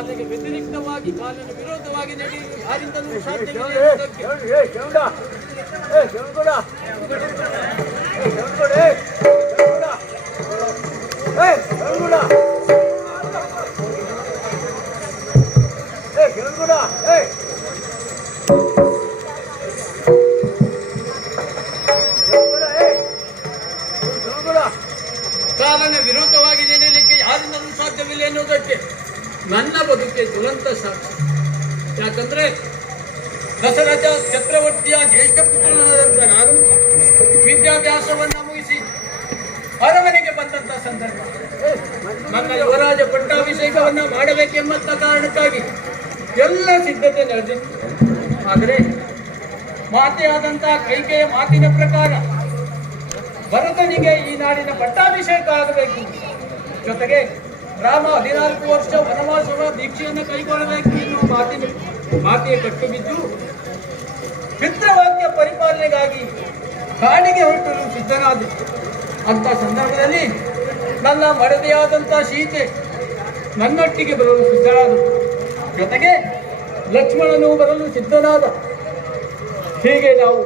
ಕಾಲಿಗೆ ವ್ಯತಿರಿಕ್ತವಾಗಿ ಕಾಲಿನ ವಿರೋಧವಾಗಿ ನಡೆಯುವುದು ಯಾರಿಂದಲೂ ಸಾಧ್ಯವಿಲ್ಲ. ಕಾಲನ ವಿರೋಧವಾಗಿ ನಡೆಯಲಿಕ್ಕೆ ಯಾರಿಂದಲೂ ಸಾಧ್ಯವಿಲ್ಲ ಎನ್ನುವುದಕ್ಕೆ ನನ್ನ ಬದುಕೆ ಜ್ವಲಂತ ಸಾಕ್ಷಿ. ಯಾಕಂದ್ರೆ ದಶರಥ ಚಕ್ರವರ್ತಿಯ ಜ್ಯೇಷ್ಠ ಪುತ್ರನಾದಂತ ನಾನು ವಿದ್ಯಾಭ್ಯಾಸವನ್ನ ಮುಗಿಸಿ ಅರಮನೆಗೆ ಬಂದಂತ ಸಂದರ್ಭ ನನ್ನ ಯುವರಾಜ ಪಟ್ಟಾಭಿಷೇಕವನ್ನ ಮಾಡಬೇಕೆಂಬಂತ ಕಾರಣಕ್ಕಾಗಿ ಎಲ್ಲ ಸಿದ್ಧತೆ ನಡೆದಿತ್ತು. ಆದರೆ ಮಾತೆಯಾದಂತ ಕೈಕೆಯ ಮಾತಿನ ಪ್ರಕಾರ ಭರತನಿಗೆ ಈ ನಾಡಿನ ಪಟ್ಟಾಭಿಷೇಕ ಆಗಬೇಕು, ಜೊತೆಗೆ ರಾಮ 14 ವರ್ಷ ವನವಾಸದ ದೀಕ್ಷೆಯನ್ನು ಕೈಗೊಳ್ಳಬೇಕು ಎನ್ನುವ ಮಾತಿಗೆ ಕಟ್ಟು ಬಿದ್ದು ಪಿತೃವಾಕ್ಯ ಪರಿಪಾಲನೆಗಾಗಿ ಕಾಡಿಗೆ ಹೊರಟಲು ಸಿದ್ಧನಾದ ಅಂತ ಸಂದರ್ಭದಲ್ಲಿ ನನ್ನ ಮಡದಿಯಾದಂಥ ಸೀತೆ ನನ್ನೊಟ್ಟಿಗೆ ಬರಲು ಸಿದ್ಧನಾದ, ಜೊತೆಗೆ ಲಕ್ಷ್ಮಣನು ಬರಲು ಸಿದ್ಧನಾದ. ಹೀಗೆ ನಾವು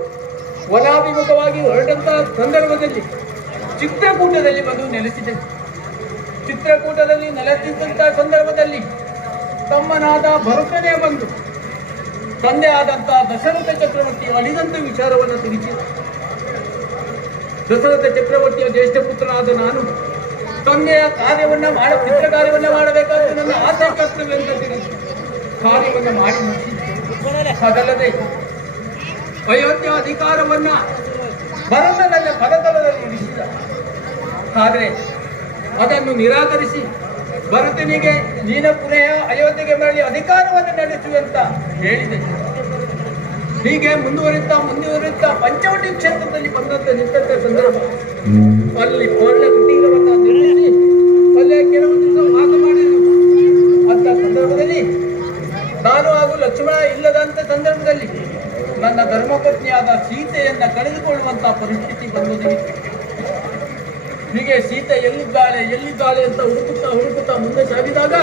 ವನಾಭಿಮುಖವಾಗಿ ಹೊರಟಂತಹ ಸಂದರ್ಭದಲ್ಲಿ ಚಿತ್ರಕೂಟದಲ್ಲಿ ಬಂದು ನೆಲೆಸಿದೆವು. ಚಿತ್ರಕೂಟದಲ್ಲಿ ನೆಲೆಸಿದ್ದಂತಹ ಸಂದರ್ಭದಲ್ಲಿ ತಮ್ಮನಾದ ಭರತನೇ ಬಂದು ತಂದೆ ಆದಂತಹ ದಶರಥ ಚಕ್ರವರ್ತಿ ಅಳಿದಂತ ವಿಚಾರವನ್ನು ತಿಳಿಸಿದ. ದಶರಥ ಚಕ್ರವರ್ತಿಯ ಜ್ಯೇಷ್ಠ ಪುತ್ರನಾದ ನಾನು ತಂದೆಯ ಕಾರ್ಯವನ್ನ ಚಿತ್ರ ಕಾರ್ಯವನ್ನ ಮಾಡಬೇಕಾದ್ರೆ ನನ್ನ ಆಸೆ ಕರ್ತವ್ಯ ಅಂತ ತಿಳಿಸಿ ಕಾರ್ಯವನ್ನ ಮಾಡಿ ಮುಗಿಸಿದೆ. ಅದಲ್ಲದೆ ಅಯೋಧ್ಯ ಅಧಿಕಾರವನ್ನ ಭರತನ ಪದತಲದಲ್ಲಿ ಇರಿಸಿದ. ಆದರೆ ಅದನ್ನು ನಿರಾಕರಿಸಿ ಭರತನಿಗೆ ನೀನ ಪುನಃ ಅಯೋಧ್ಯೆಗೆ ಮರಳಿ ಅಧಿಕಾರವನ್ನು ನಡೆಸುವಂತ ಹೇಳಿದೆ. ಹೀಗೆ ಮುಂದುವರಿಯುತ್ತಾ ಪಂಚವಟಿ ಕ್ಷೇತ್ರದಲ್ಲಿ ಬಂದಂತ ನಿಂತ ಸಂದರ್ಭ ಅಲ್ಲಿ ಪರ್ಣ ಕುಟೀರವನ್ನು ನಿರ್ಮಿಸಿ ಅಲ್ಲೇ ಕೆಲವು ದಿವಸ ವಾಸ ಮಾಡಿದರು. ಅಂತ ಸಂದರ್ಭದಲ್ಲಿ ನಾನು ಹಾಗೂ ಲಕ್ಷ್ಮಣ ಇಲ್ಲದಂತ ಸಂದರ್ಭದಲ್ಲಿ ನನ್ನ ಧರ್ಮಪತ್ನಿಯಾದ ಸೀತೆಯನ್ನ ಕಳೆದುಕೊಳ್ಳುವಂತಹ ಪರಿಸ್ಥಿತಿ ಬಂದೊದಗಿತ್ತು. ಹೀಗೆ ಸೀತೆ ಎಲ್ಲಿದ್ದಾಳೆ ಅಂತ ಹುಡುಕುತ್ತಾ ಮುಂದೆ ಸಾಗಿದಾಗ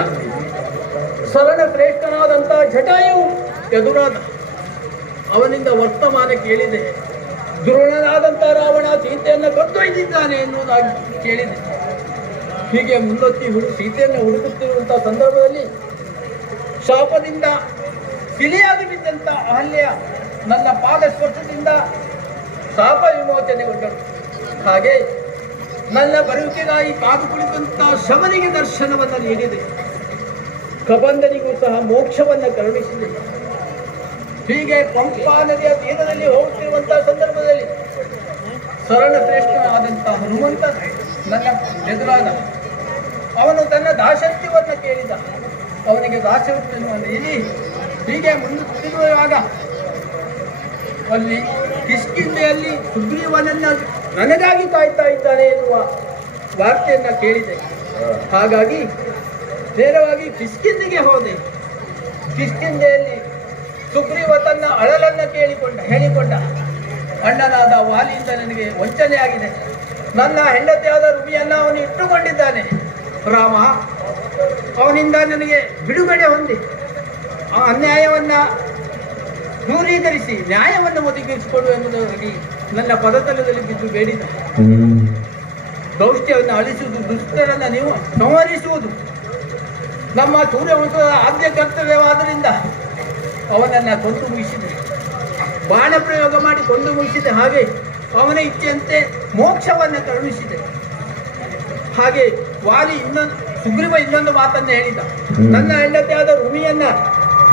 ಸರಳ ಶ್ರೇಷ್ಠನಾದಂತಹ ಜಟಾಯು ಎದುರಾದ. ಅವನಿಂದ ವರ್ತಮಾನ ಕೇಳಿದೆ. ದ್ರೋಣನಾದಂತಹ ರಾವಣ ಸೀತೆಯನ್ನ ಕದ್ದೊಯ್ದಿದ್ದಾನೆ ಎನ್ನುವುದಾಗಿ ಕೇಳಿದೆ. ಹೀಗೆ ಮುಂದೊತ್ತಿ ಸೀತೆಯನ್ನು ಹುಡುಕುತ್ತಿರುವಂತಹ ಸಂದರ್ಭದಲ್ಲಿ ಶಾಪದಿಂದ ತಿಳಿಯಾಗಿ ಬಿದ್ದಂತ ಅಹಲ್ಯ ನನ್ನ ಪಾದ ಸ್ಪರ್ಶದಿಂದ ಶಾಪ ವಿಮೋಚನೆಗೊಂಡರು. ಹಾಗೆ ನನ್ನ ಬರುವಿಕೆಗಾಗಿ ಕಾದು ಕುಳಿತಂತಹ ಶಮನಿಗೆ ದರ್ಶನವನ್ನು ನೀಡಿದೆ. ಕಬಂಧನಿಗೂ ಸಹ ಮೋಕ್ಷವನ್ನು ಕರುಣಿಸಿದೆ. ಹೀಗೆ ಪಂಪಾ ನದಿಯ ತೀರದಲ್ಲಿ ಹೋಗುತ್ತಿರುವಂತಹ ಸಂದರ್ಭದಲ್ಲಿ ಸರಳ ಶ್ರೇಷ್ಠನಾದಂತಹ ಹನುಮಂತ ನನ್ನ ಎದುರಾದ. ಅವನು ತನ್ನ ದಾಸತ್ಯವನ್ನು ಕೇಳಿದ. ಅವನಿಗೆ ದಾಸತ್ವವನ್ನು ನೀಡಿ ಹೀಗೆ ಮುಂದುವರಿಯುವಾಗ ಅಲ್ಲಿ ಕಿಷ್ಕಿಂಧೆಯಲ್ಲಿ ಸುಗ್ರೀವನನ್ನ ನನಗಾಗಿ ಕಾಯ್ತಾ ಇದ್ದಾನೆ ಎನ್ನುವ ವಾರ್ತೆಯನ್ನ ಕೇಳಿದೆ. ಹಾಗಾಗಿ ನೇರವಾಗಿ ಕಿಷ್ಕಿಂಧೆಗೆ ಹೋದೆ. ಕಿಷ್ಕಿಂಧೆಯಲ್ಲಿ ಸುಗ್ರೀವ ತನ್ನ ಅಳಲನ್ನ ಹೇಳಿಕೊಂಡ ಅಣ್ಣನಾದ ವಾಲಿಯಿಂದ ನನಗೆ ವಂಚನೆ ಆಗಿದೆ. ನನ್ನ ಹೆಂಡತಿಯಾದ ರುಮಿಯನ್ನ ಅವನು ಇಟ್ಟುಕೊಂಡಿದ್ದಾನೆ. ರಾಮ ಅವನಿಂದ ನನಗೆ ಬಿಡುಗಡೆ ಹೊಂದಿ ಆ ಅನ್ಯಾಯವನ್ನ ದೂರೀಕರಿಸಿ ನ್ಯಾಯವನ್ನು ಒದಗಿಸಿಕೊಡು ಎನ್ನುವುದಾಗಿ ನನ್ನ ಪದತಲದಲ್ಲಿ ಬಿದ್ದು ಬೇಡಿದ. ದೌಷ್ಟ್ಯವನ್ನು ಅಳಿಸುವುದು, ದುಷ್ಟರನ್ನು ನೀವು ಸಂಹರಿಸುವುದು ನಮ್ಮ ಸೂರ್ಯವಂಶದ ಆದ್ಯ ಕರ್ತವ್ಯವಾದ್ದರಿಂದ ಅವನನ್ನು ಕೊಂದು ಮುಗಿಸಿದೆ. ಬಾಣ ಪ್ರಯೋಗ ಮಾಡಿ ಕೊಂದು ಮುಗಿಸಿದೆ. ಹಾಗೆ ಅವನ ಇಚ್ಛೆಯಂತೆ ಮೋಕ್ಷವನ್ನು ಕರುಣಿಸಿದೆ. ಹಾಗೆ ವಾಲಿ ಸುಗ್ರೀವ ಇನ್ನೊಂದು ಮಾತನ್ನು ಹೇಳಿದ. ನನ್ನ ಹೆಂಡತಿಯಾದ ರುಮಿಯನ್ನ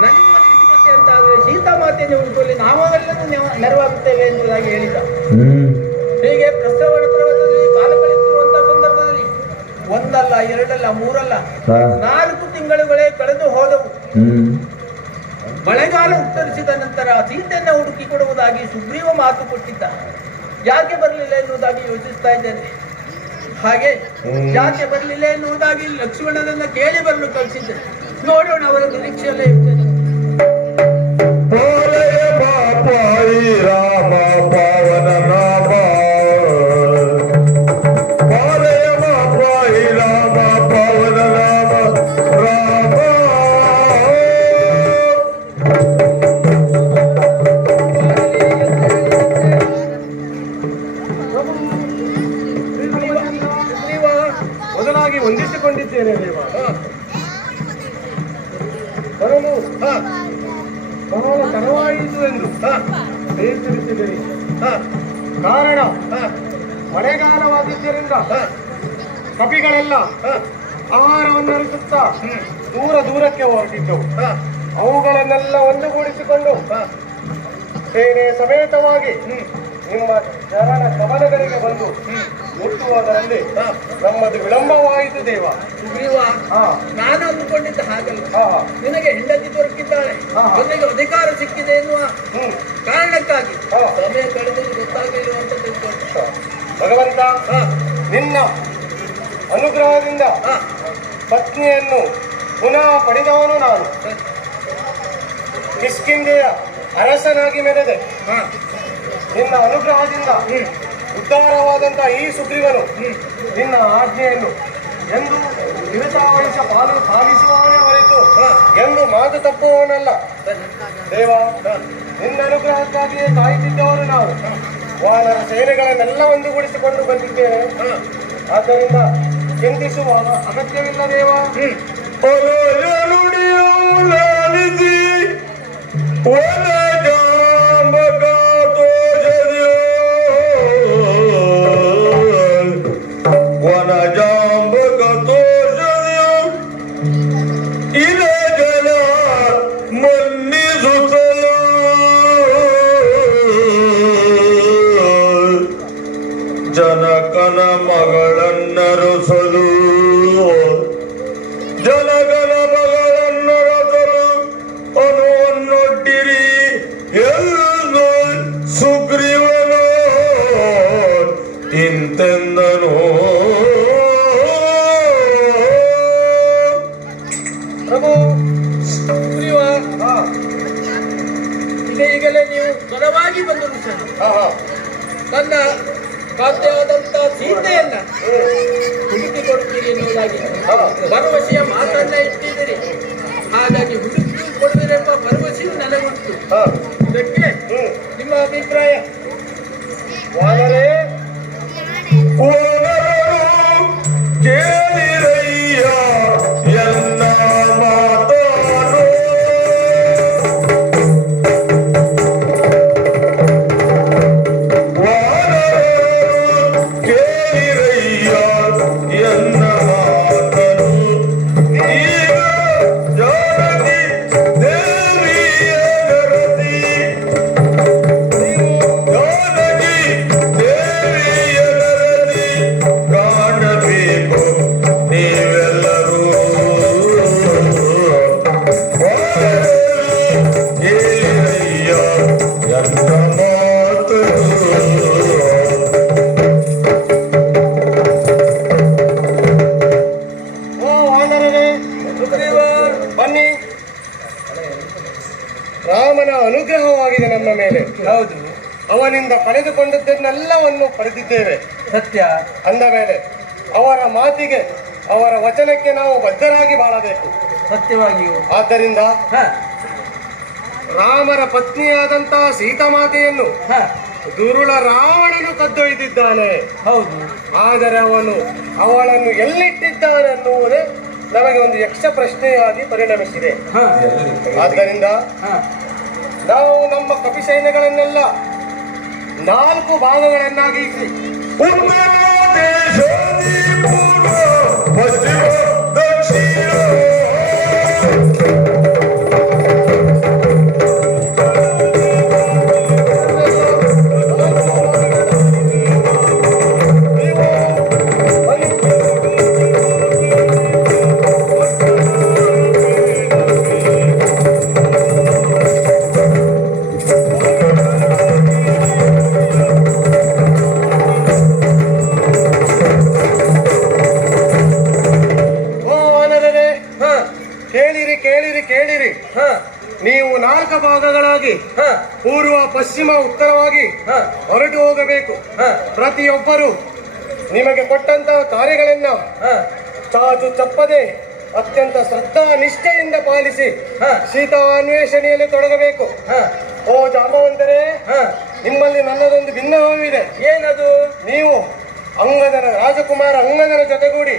ನನಗೆ ಒದಗಿಸಿಕೊಟ್ಟೆ ಅಂತಾದರೆ ಸೀತಾಮಾತೆಯನ್ನು ಉಳಿಸುವಲ್ಲಿ ನಾವೆಲ್ಲರೂ ನೆರವಾಗುತ್ತೇವೆ ಎಂಬುದಾಗಿ ಹೇಳಿದ. ಹೀಗೆ ಪ್ರಸವನ ಪರ್ವತದಲ್ಲಿ ಕಾಲ ಕಳೆಯುತ್ತಿರುವಂತಹ ಸಂದರ್ಭದಲ್ಲಿ ಒಂದಲ್ಲ, ಎರಡಲ್ಲ, ಮೂರಲ್ಲ, 4 ತಿಂಗಳುಗಳೇ ಕಳೆದು ಹೋದವು. ಮಳೆಗಾಲ ಉತ್ತರಿಸಿದ ನಂತರ ಸೀತೆಯನ್ನು ಹುಡುಕಿ ಕೊಡುವುದಾಗಿ ಸುಗ್ರೀವ ಮಾತು ಕೊಟ್ಟಿದ್ದ. ಯಾಕೆ ಬರಲಿಲ್ಲ ಎನ್ನುವುದಾಗಿ ಯೋಚಿಸ್ತಾ ಇದ್ದೇನೆ. ಹಾಗೆ ಯಾಕೆ ಬರಲಿಲ್ಲ ಎನ್ನುವುದಾಗಿ ಲಕ್ಷ್ಮಣನನ್ನ ಕೇಳಿ ಬರಲು ಕಳಿಸಿದ್ದೆ. ನೋಡೋಣ, ಅವರ ನಿರೀಕ್ಷೆಯಲ್ಲೇ ಇರ್ತೇನೆ. ರಾಮ ಪಾವನ ನಾಮ, ರಾಮ ಪಾವನ ನಾಮ, ರಾಮ ಬರಲು ಹ, ಬಹಳ ತಡವಾಯಿತು ಎಂದು ಬೇಸರಿಸಿದೆ. ಕಾರಣ ಮಳೆಗಾಲವಾಗಿದ್ದರಿಂದ ಕಪಿಗಳೆಲ್ಲ ಆಹಾರವನ್ನು ಅರಿಸುತ್ತಾ ದೂರಕ್ಕೆ ಹೊರಟಿದ್ದವು. ಅವುಗಳನ್ನೆಲ್ಲ ಒಂದುಗೂಡಿಸಿಕೊಂಡು ಸೇನೆ ಸಮೇತವಾಗಿ ನಿಮ್ಮ ಚರಣ ಕಮಲಗಳಿಗೆ ಬಂದು ಮುಟ್ಟುವುದರಲ್ಲಿ ನಮ್ಮದು ವಿಳಂಬವಾಯಿತು ದೇವ. ಸುಗ್ರೀವ, ನಾನು ಅಂದುಕೊಂಡಿದ್ದ ಹಾಗಲ್ಲ. ನಿನಗೆ ಹೆಂಡತಿ ದೊರಕಿದ್ದಾಳೆ, ನನಗೆ ಅಧಿಕಾರ ಸಿಕ್ಕಿದೆ ಎನ್ನುವ ಕಾರಣಕ್ಕಾಗಿ ಸಮಯ ಕಳೆದಲ್ಲಿ ಗೊತ್ತಾಗಲಿಲ್ಲ ಅಂತ ತಿಳ್ಕೊಂಡು. ಭಗವಂತ, ನಿನ್ನ ಅನುಗ್ರಹದಿಂದ ಪತ್ನಿಯನ್ನು ಪುನಃ ಪಡೆದವನು ನಾನು. ಕಿಷ್ಕಿಂಧೆಯ ಅರಸನಾಗಿ ಮೆರೆದೆ. ನಿನ್ನ ಅನುಗ್ರಹದಿಂದ ಉದ್ಧಾರವಾದಂತಹ ಈ ಸುಗ್ರೀವನು ನಿನ್ನ ಆಜ್ಞೆಯನ್ನು ಎಂದು ಪಾಲಿಸುವವನೇ ಹೊರತು ಎಂದು ಮಾತು ತಪ್ಪುವವನಲ್ಲ. ದೇವ, ನಿನ್ನ ಅನುಗ್ರಹಕ್ಕಾಗಿಯೇ ಕಾಯುತ್ತಿದ್ದವರು ನಾವು. ವಾನರ ಸೇನೆಗಳನ್ನೆಲ್ಲ ಒಂದುಗೂಡಿಸಿಕೊಂಡು ಬಂದಿದ್ದೇವೆ. ಆದ್ದರಿಂದ ಚಿಂತಿಸುವ ಅಗತ್ಯವಿಲ್ಲ ದೇವ. ಜನಕನ ಮಗಳನ್ನರಸಲು ಜನಗನ ಮಗಳನ್ನರಸಲು ಅನುವನ್ನೊಡ್ಡಿರಿ ಎಂದು ಸುಗ್ರೀವನು ಇಂತೆಂದನು. ಪ್ರಭು ಸುಗ್ರೀವ, ಈಗಲೇ ನೀವು ಬಲವಾಗಿ ಬಂದರು ಸರ್. ನನ್ನ ಖಾತೆಯಾದಂತ ಸೀತೆಯನ್ನ ಹುಡುಕಿಕೊಡ್ತೀರಿ ಎನ್ನುವುದಾಗಿ ಭರವಸೆಯ ಮಾತನ್ನ ಇಟ್ಟಿದ್ದೀರಿ. ಹಾಗಾಗಿ ಹುಡುಕಿ ಕೊಡುವಿರೆಂಬ ಭರವಸೆಯು ನನಗುಂಟು. ಇದಕ್ಕೆ ನಿಮ್ಮ ಅಭಿಪ್ರಾಯ? ಕೇಳಿರಯ್ಯ ಎನ್ನ ಮಾತಾನು ಕೇಳಿರಯ್ಯ ಎನ್ನ ಮಾತನು ಈಗ ಜಾನಕಿ ದೇವಿಯ ಗರತಿ ಜಾನಕಿ ದೇವಿಯ ಗರತಿ ಕಾಣಬೇಕು ನೀವೆಲ್ಲರೂ. ಕೇಳಿರಯ್ಯ ಎನ್ನ ಮಾತು. ಬನ್ನಿ, ರಾಮನ ಅನುಗ್ರಹವಾಗಿದೆ ನಮ್ಮ ಮೇಲೆ. ಹೌದು, ಅವನಿಂದ ಪಡೆದುಕೊಂಡದ್ದನ್ನೆಲ್ಲವನ್ನು ಪಡೆದಿದ್ದೇವೆ. ಸತ್ಯ. ಅಂದ ಮೇಲೆ ಅವರ ಮಾತಿಗೆ, ಅವರ ವಚನಕ್ಕೆ ನಾವು ಬದ್ಧರಾಗಿ ಬಾಳಬೇಕು. ಸತ್ಯವಾಗಿಯೂ. ಆದ್ದರಿಂದ ರಾಮರ ಪತ್ನಿಯಾದಂತಹ ಸೀತಾಮಾತೆಯನ್ನು ದುರುಳ ರಾವಣನು ಕದ್ದೊಯ್ದಿದ್ದಾನೆ. ಹೌದು. ಆದರೆ ಅವನು ಅವಳನ್ನು ಎಲ್ಲಿಟ್ಟಿದ್ದಾನೆ ಅನ್ನುವುದೇ ನಮಗೆ ಒಂದು ಯಕ್ಷ ಪ್ರಶ್ನೆಯಾಗಿ ಪರಿಣಮಿಸಿದೆ. ಆದ್ದರಿಂದ ನಾವು ನಮ್ಮ ಕಪಿ ಸೈನ್ಯಗಳನ್ನೆಲ್ಲ 4 ಭಾಗಗಳನ್ನಾಗಿಸಿ ಕೇಳಿರಿ. ನೀವು 4 ಭಾಗಗಳಾಗಿ ಪೂರ್ವ, ಪಶ್ಚಿಮ, ಉತ್ತರವಾಗಿ ಹೊರಟು ಹೋಗಬೇಕು. ಪ್ರತಿಯೊಬ್ಬರು ನಿಮಗೆ ಕೊಟ್ಟಂತಹ ಕಾರ್ಯಗಳನ್ನ ಚಾಚು ಚಪ್ಪದೆ ಅತ್ಯಂತ ಶ್ರದ್ಧಾ ನಿಷ್ಠೆಯಿಂದ ಪಾಲಿಸಿ ಸೀತಾ ಅನ್ವೇಷಣೆಯಲ್ಲಿ ತೊಡಗಬೇಕು. ಓ ಜಾಂಬವಂತರೇ, ನಿಮ್ಮಲ್ಲಿ ನನ್ನದೊಂದು ಭಿನ್ನವಿದೆ. ಏನದು? ನೀವು ರಾಜಕುಮಾರ ಅಂಗದನ ಜೊತೆಗೂಡಿ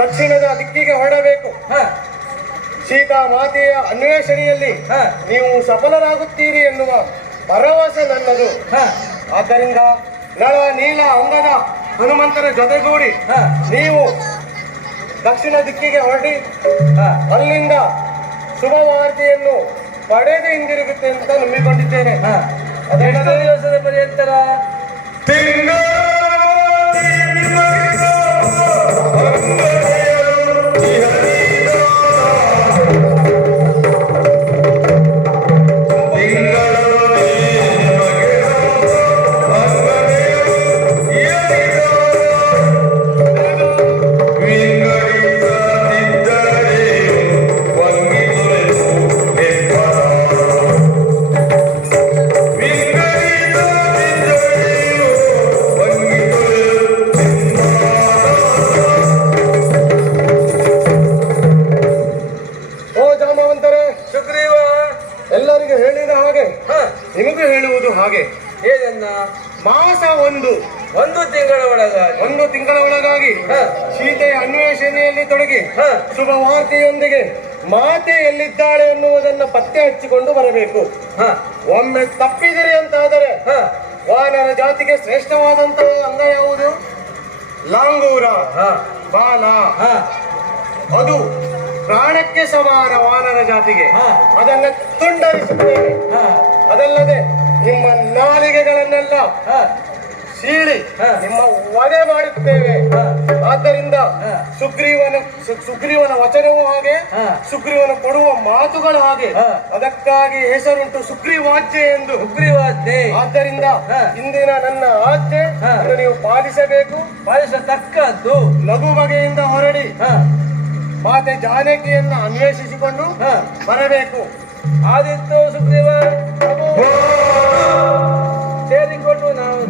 ದಕ್ಷಿಣದ ದಿಕ್ಕಿಗೆ ಹೊರಡಬೇಕು. ಸೀತಾ ಮಾತೆಯ ಅನ್ವೇಷಣೆಯಲ್ಲಿ ಹ. ನೀವು ಸಫಲರಾಗುತ್ತೀರಿ ಎನ್ನುವ ಭರವಸೆ ನನ್ನದು. ಹ. ಆದ್ದರಿಂದ ನಳ ನೀಲ ಅಂಗದ ಹನುಮಂತನ ಜೊತೆಗೂಡಿ ಹ. ನೀವು ದಕ್ಷಿಣ ದಿಕ್ಕಿಗೆ ಹೊರಡಿ ಹ. ಅಲ್ಲಿಂದ ಶುಭವಾರ್ತೆಯನ್ನು ಪಡೆದು ಹಿಂದಿರುಗುತ್ತೆ ಅಂತ ನಂಬಿಕೊಂಡಿದ್ದೇನೆ. ಹ. ಅದರಿಂದ ಎಷ್ಟು ದಿವಸದ ಪರ್ಯಂತರ? ಓ ಜಾಮವಂತರೇ, ಸುಗ್ರೀವ. ಎಲ್ಲರಿಗೂ ಹೇಳಿದ ಹಾಗೆ ಹ. ನಿಮಗೂ ಹೇಳುವುದು ಹಾಗೆ. ಏನನ್ನ? ಮಾಸ ಒಂದು ತಿಂಗಳ ಒಳಗಾಗಿ. ಒಂದು ತಿಂಗಳ ಒಳಗಾಗಿ ಹ. ಸೀತೆಯ ಅನ್ವೇಷಣೆಯಲ್ಲಿ ತೊಡಗಿ ಹ. ಶುಭವಾರ್ತೆಯೊಂದಿಗೆ ಮಾತೆ ಎಲ್ಲಿದ್ದಾಳೆ ಎನ್ನುವುದನ್ನು ಪತ್ತೆ ಹಚ್ಚಿಕೊಂಡು ಬರಬೇಕು. ಹ. ಒಮ್ಮೆ ತಪ್ಪಿದಿರಿ ಅಂತಾದರೆ ಹ. ವಾನರ ಜಾತಿಗೆ ಶ್ರೇಷ್ಠವಾದಂತಹ ಅಂಗ ಯಾವುದು? ಲಾಂಗೂರ, ಹ. ಬಾಲ. ಹ. ಅದು ಪ್ರಾಣಕ್ಕೆ ಸಮಾನ ವಾನರ ಜಾತಿಗೆ. ಹ. ಅದನ್ನು ತುಂಡರಿಸುತ್ತೇವೆ. ಹ. ಅದಲ್ಲದೆ ನಿಮ್ಮ ನಾಲಿಗೆಗಳನ್ನೆಲ್ಲ ಹ. ಸೀಳಿ ಹ. ನಿಮ್ಮ ವಧೆ ಮಾಡುತ್ತೇವೆ. ಹ. ಆದ್ದರಿಂದ ಹ. ಸುಗ್ರೀವನ ವಚನವೂ ಹಾಗೆ, ಹ. ಸುಗ್ರೀವನ ಕೊಡುವ ಮಾತುಗಳು ಹಾಗೆ. ಹ. ಅದಕ್ಕಾಗಿ ಹೆಸರುಂಟು ಸುಗ್ರೀವಾಜ್ಞೆ ಎಂದು. ಸುಗ್ರೀವಾಜ್ಞೆ. ಆದ್ದರಿಂದ ಹ. ಇಂದಿನ ನನ್ನ ಆಜ್ಞೆ ಹ. ಅನ್ನು ನೀವು ಪಾಲಿಸಬೇಕು. ಪಾಲಿಸತಕ್ಕದ್ದು. ಲಘು ಬಗೆಯಿಂದ ಹೊರಡಿ ಹ. ಮಾತೆ ಜಾನಕಿಯನ್ನು ಅನ್ವೇಷಿಸಿಕೊಂಡು ಹ. ಬರಬೇಕು. ಆದಿತ್ತು ಸುಗ್ರೀವ. ಸೇರಿಕೊಂಡು ನಾವು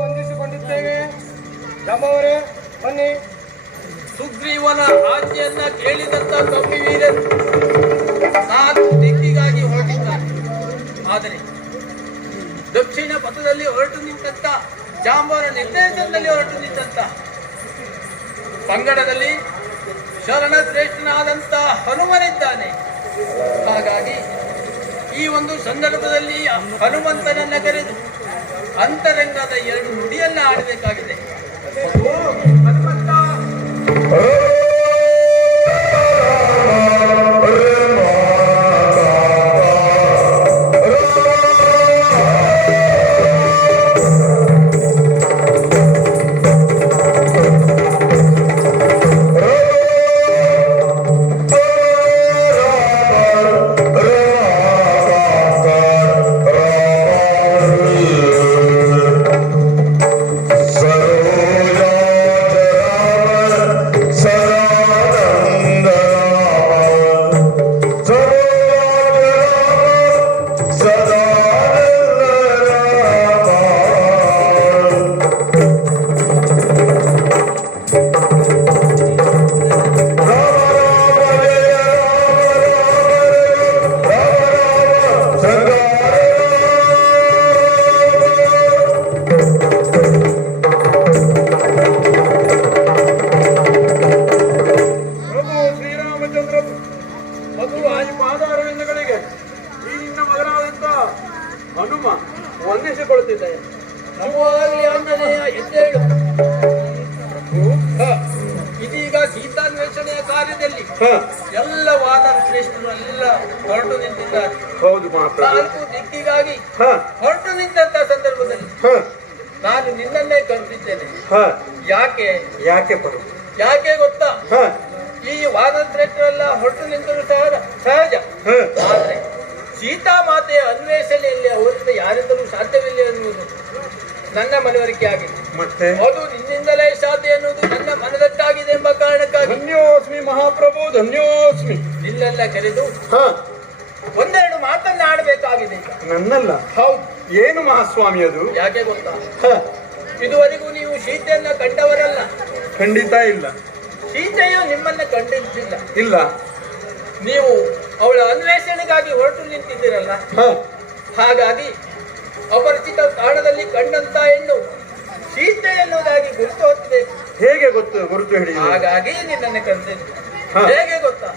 ವಂದಿಸಿಕೊಂಡಿದ್ದೇವೆ. ನಮ್ಮವರೇ ಬನ್ನಿ. ಸುಗ್ರೀವನ ಆಜ್ಞೆಯನ್ನ ಕೇಳಿದಂತ ಕಪಿ ವೀರರು ನಾಲ್ಕು ದಿಕ್ಕಿಗಾಗಿ ಹೊರಟಿದ್ದಾರೆ. ಆದರೆ ದಕ್ಷಿಣ ಪಥದಲ್ಲಿ ಹೊರಟು ನಿಂತ ಜಾಂಬವನ ನಿರ್ದೇಶನದಲ್ಲಿ ಹೊರಟು ನಿಂತ ಪಂಗಡದಲ್ಲಿ ಶರಣ ಶ್ರೇಷ್ಠನಾದಂತ ಹನುಮನಿದ್ದಾನೆ. ಹಾಗಾಗಿ ಈ ಒಂದು ಸಂದರ್ಭದಲ್ಲಿ ಹನುಮಂತನನ್ನ ಕರೆದು ಅಂತರಂಗದ ಎರಡು ನುಡಿಯನ್ನ ಆಡಬೇಕಾಗಿದೆ. ಹನುಮಂತ, ಹನುಮ ವಂದಿಸಿಕೊಳ್ಳುತ್ತಿದ್ದಾರೆ. ನಮೋವಾಗಲಿ ಆಂಜನೇಯ, ಎದ್ದೇಳು. ಇದೀಗ ಸೀತಾನ್ವೇಷಣೆಯ ಕಾರ್ಯದಲ್ಲಿ ಎಲ್ಲ ವಾನರ ಶ್ರೇಷ್ಠರು ಎಲ್ಲ ಹೊರಟು ನಿಂತಿದ್ದಾರೆ. ಹೌದು, ನಾಲ್ಕು ದಿಕ್ಕಿಗಾಗಿ ಹೊರಟು ನಿಂತ ಸಂದರ್ಭದಲ್ಲಿ ನಾನು ನಿನ್ನನ್ನೇ ಕರೆದಿದ್ದೇನೆ. ಯಾಕೆ ಯಾಕೆ ಗೊತ್ತಾ? ಈ ವಾನರ ಶ್ರೇಷ್ಠರೆಲ್ಲ ಹೊರಟು ನಿಂತರು ಸಹಜ. ಆದ್ರೆ ಸೀತಾ ಮಾತೆಯ ಅನ್ವೇಷಣೆಯಲ್ಲಿ ಅವರಿಂದ ಯಾರಿಂದಲೂ ಸಾಧ್ಯವಿಲ್ಲ ಎನ್ನುವುದು ನನ್ನ ಮನವರಿಕೆ ಆಗಿದೆ. ಮತ್ತೆ ಅದು ನಿನ್ನಿಂದಲೇ ಸಾಧ್ಯ ಎನ್ನುವುದು ನನ್ನ ಮನದಟ್ಟ ಮಾಡಬೇಕಾಗಿದೆ ಎಂಬ ಕಾರಣಕ್ಕಾಗಿ ಧನ್ಯೋಸ್ಮಿ ಮಹಾಪ್ರಭು, ಧನ್ಯೋಸ್ಮಿ. ನಿನ್ನೆಲ್ಲ ಕರೆದು ಹ, ಒಂದೆರಡು ಮಾತನ್ನ ಆಡಬೇಕಾಗಿದೆ ಈಗ. ನನ್ನಲ್ಲ? ಹೌದು. ಏನು ಮಹಾಸ್ವಾಮಿ ಅದು? ಯಾಕೆ ಗೊತ್ತಾ, ಹ, ಇದುವರೆಗೂ ನೀವು ಸೀತೆಯನ್ನ ಕಂಡವರಲ್ಲ. ಖಂಡಿತ ಇಲ್ಲ. ಸೀತೆಯು ನಿಮ್ಮನ್ನ ಕಂಡಿದ್ದಿಲ್ಲ. ಇಲ್ಲ. ನೀವು ಅವಳ ಅನ್ವೇಷಣೆಗಾಗಿ ಹೊರಟು ನಿಂತಿದ್ದೀರಲ್ಲ, ಹ, ಹಾಗಾಗಿ ಅಪರಿಚಿತ ಸ್ಥಾನದಲ್ಲಿ ಕಂಡಂತ ಹೆಣ್ಣು ಸೀತೆ ಎನ್ನುವುದಾಗಿ ಗುರುತು ಹೊತ್ತಬೇಕು. ಹೇಗೆ ಗುರುತು ಹಿಡಿಯುವುದು? ಹಾಗಾಗಿ ನಿನ್ನನ್ನು ಕರೆದಿದ್ದು. ಹ. ಹೇಗೆ ಗೊತ್ತಾ,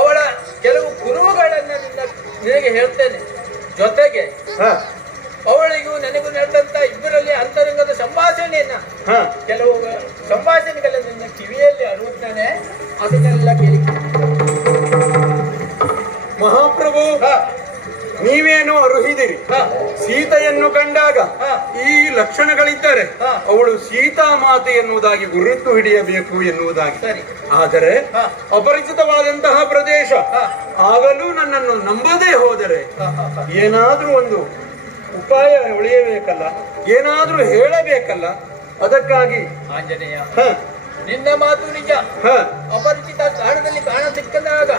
ಅವಳ ಕೆಲವು ಕುರುಹುಗಳನ್ನ ನಿನಗೆ ಹೇಳ್ತೇನೆ. ಜೊತೆಗೆ ಹ, ಅವಳಿಗೂ ನನಗೂ ನಡೆದಂತ ಇಬ್ಬರಲ್ಲಿ ಅಂತರಂಗದ ಸಂಭಾಷಣೆಯನ್ನ, ಹ, ಕೆಲವು ಸಂಭಾಷಣೆಗಳನ್ನ ನಿನ್ನ ಕಿವಿಯಲ್ಲಿ ಅರುತ್ತೇನೆ, ಅದನ್ನೆಲ್ಲ ಕೇಳಿ. ಮಹಾಪ್ರಭು, ನೀವೇನೋ ಅರುಹಿದಿರಿ. ಸೀತೆಯನ್ನು ಕಂಡಾಗ ಈ ಲಕ್ಷಣಗಳಿದ್ದರೆ ಅವಳು ಸೀತಾ ಮಾತೆ ಎನ್ನುವುದಾಗಿ ಗುರುತು ಹಿಡಿಯಬೇಕು ಎನ್ನುವುದಾಗಿ. ಸರಿ. ಆದರೆ ಅಪರಿಚಿತವಾದಂತಹ ಪ್ರದೇಶ, ಆಗಲೂ ನನ್ನನ್ನು ನಂಬದೇ ಹೋದರೆ ಏನಾದ್ರೂ ಒಂದು ಉಪಾಯ ಉಳಿಯಬೇಕಲ್ಲ, ಏನಾದ್ರೂ ಹೇಳಬೇಕಲ್ಲ. ಅದಕ್ಕಾಗಿ ಆಂಜನೇಯ, ಹ, ನಿನ್ನ ಮಾತು ನಿಜ. ಹ, ಅಪರಿಚಿತ ಸ್ಥಾನದಲ್ಲಿ ಕಾಣ ಸಿಕ್ಕದಾಗ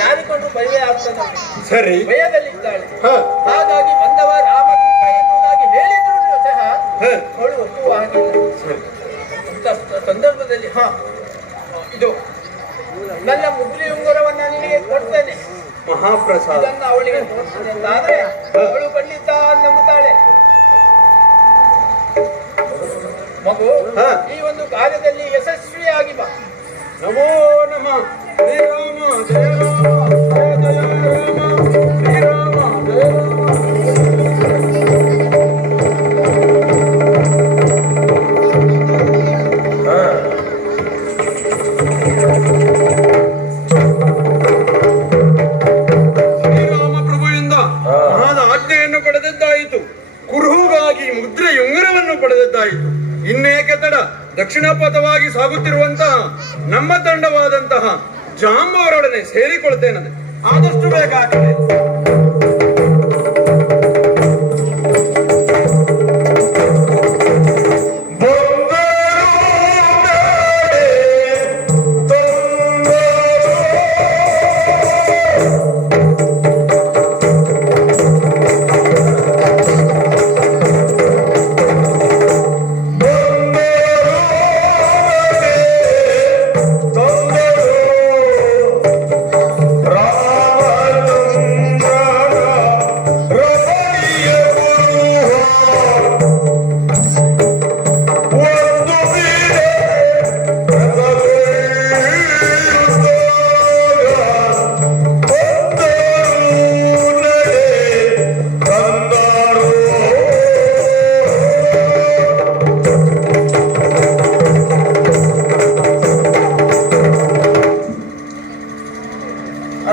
ಯಾರಿಗೊಂಡು ಭಯವೇ ಆಗ್ತದೆ. ಸರಿ. ಭಯದಲ್ಲಿದ್ದಾಳೆ. ಹ, ಹಾಗಾಗಿ ಬಂದವ ರಾಮದೂತ ಎನ್ನುವುದಾಗಿ ಹೇಳಿದ್ರು ಸಹ ಹ, ಅವಳು ಒಪ್ಪುವ ಹಾಗಿಲ್ಲ. ಸರಿ. ಅಂತ ಸಂದರ್ಭದಲ್ಲಿ ಇದು ನನ್ನ ಮುಗುಲಿ ಉಂಗುರವನ್ನ ನಿನಗೆ ಕೊಡ್ತೇನೆ, ಮಹಾಪ್ರಸಾದ. ಇದನ್ನ ಅವಳಿಗೆ ಕೊಡ್ತೇನೆ ಅಂತಾದ್ರೆ ಅವಳು ಖಂಡಿತ ನಂಬುತ್ತಾಳೆ. ಮಗು, ಈ ಒಂದು ಕಾರ್ಯದಲ್ಲಿ ಯಶಸ್ವಿಯಾಗಿ ಬಾ. ನಮೋ ನಮಃ. ಶ್ರೀರಾಮ ಜಯ ರಾಮ, ಜಯ ಜಯ ರಾಮ, ಶ್ರೀರಾಮ ಜಯ ಶ್ರೀರಾಮ ಪ್ರಭುವಿಂದ ಮಹಾದ ಆಜ್ಞೆಯನ್ನು ಪಡೆದದ್ದಾಯಿತು. ಕುರುಹುಗಾಗಿ ಮುದ್ರೆಯುಂಗುರವನ್ನು ಪಡೆದದ್ದಾಯಿತು. ಇನ್ನೇಕೆ ತಡ, ದಕ್ಷಿಣ ಪಥವಾಗಿ ಸಾಗುತ್ತಿರುವಂತಹ ನಮ್ಮ ತಂಡವಾದಂತಹ ಜಾಂಬವರೊಡನೆ ಸೇರಿಕೊಳ್ತೇನೆ. ಆದಷ್ಟು ಬೇಗ ಆಗಲಿ.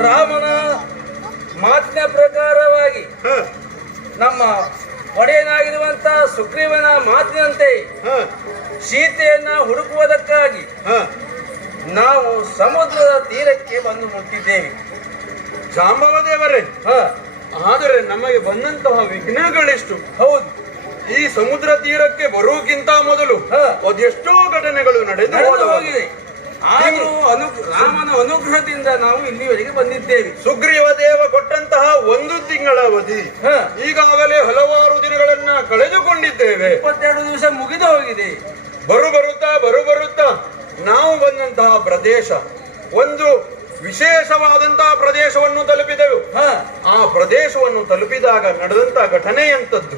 ರಾಮನ ಮಾತಿನ ಪ್ರಕಾರವಾಗಿ ನಮ್ಮ ಒಡೆಯನಾಗಿರುವಂತ ಸುಗ್ರೀವನ ಮಾತಿನಂತೆ ಸೀತೆಯನ್ನ ಹುಡುಕುವುದಕ್ಕಾಗಿ ನಾವು ಸಮುದ್ರದ ತೀರಕ್ಕೆ ಬಂದು ಮುಟ್ಟಿದ್ದೇವೆ. ಜಾಂಬವ ದೇವರೇ, ಆದರೆ ನಮಗೆ ಬಂದಂತಹ ವಿಘ್ನಗಳೆಷ್ಟು. ಹೌದು, ಈ ಸಮುದ್ರ ತೀರಕ್ಕೆ ಬರುವುದಕ್ಕಿಂತ ಮೊದಲು ಅದೆಷ್ಟೋ ಘಟನೆಗಳು ನಡೆದು ಹೋಗಿದೆ. ಆದರೂ ರಾಮನ ಅನುಗ್ರಹದಿಂದ ನಾವು ಇಲ್ಲಿವರೆಗೆ ಬಂದಿದ್ದೇವೆ. ಸುಗ್ರೀವ ದೇವ ಕೊಟ್ಟಂತಹ 1 ತಿಂಗಳ ಅವಧಿ ಈಗಾಗಲೇ ಹಲವಾರು ದಿನಗಳನ್ನ ಕಳೆದುಕೊಂಡಿದ್ದೇವೆ. 22 ದಿವಸ ಮುಗಿದು ಹೋಗಿದೆ. ಬರುತ್ತಾ ನಾವು ಬಂದಂತಹ ಪ್ರದೇಶ ಒಂದು ವಿಶೇಷವಾದಂತಹ ಪ್ರದೇಶವನ್ನು ತಲುಪಿದೆವು. ಆ ಪ್ರದೇಶವನ್ನು ತಲುಪಿದಾಗ ನಡೆದಂತಹ ಘಟನೆ ಎಂತದ್ದು,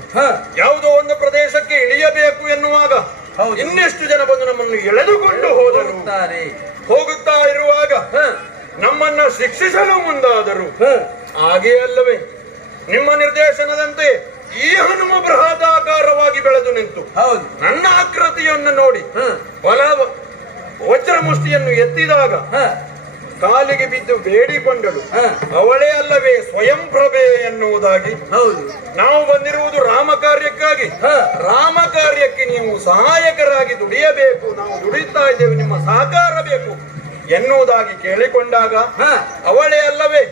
ಯಾವುದೋ ಒಂದು ಪ್ರದೇಶಕ್ಕೆ ಇಳಿಯಬೇಕು ಎನ್ನುವಾಗ ಇನ್ನೆಷ್ಟು ಜನ ಬಂದು ನಮ್ಮನ್ನು ಎಳೆದುಕೊಂಡು ಹೋಗುತ್ತಾ ಇರುವಾಗ ನಮ್ಮನ್ನ ಶಿಕ್ಷಿಸಲು ಮುಂದಾದರು. ಹಾಗೆ ಅಲ್ಲವೇ ನಿಮ್ಮ ನಿರ್ದೇಶನದಂತೆ ಈ ಹನುಮ ಬೃಹದಾಕಾರವಾಗಿ ಬೆಳೆದು ನಿಂತು ನನ್ನ ಆಕೃತಿಯನ್ನು ನೋಡಿ ವಜ್ರ ಮುಷ್ಟಿಯನ್ನು ಎತ್ತಿದಾಗ ಕಾಲಿಗೆ ಬಿದ್ದು ಬೇಡಿಕೊಂಡಳು. ಅವಳೇ ಅಲ್ಲವೇ ಸ್ವಯಂ ಪ್ರಭೆ ಎನ್ನುವುದಾಗಿ. ನಾವು ಬಂದಿರುವುದು ರಾಮ ಕಾರ್ಯಕ್ಕಾಗಿ. ರಾಮ ಕಾರ್ಯಕ್ಕೆ ನೀವು ಸಹಾಯಕರಾಗಿ ದುಡಿಯಬೇಕು, ನಾವು ದುಡಿತಾ ಇದ್ದೇವೆ, ನಿಮ್ಮ ಸಹಕಾರ ಬೇಕು ಎನ್ನುವುದಾಗಿ ಕೇಳಿಕೊಂಡಾಗ ಅವಳೇ ಅಲ್ಲವೇ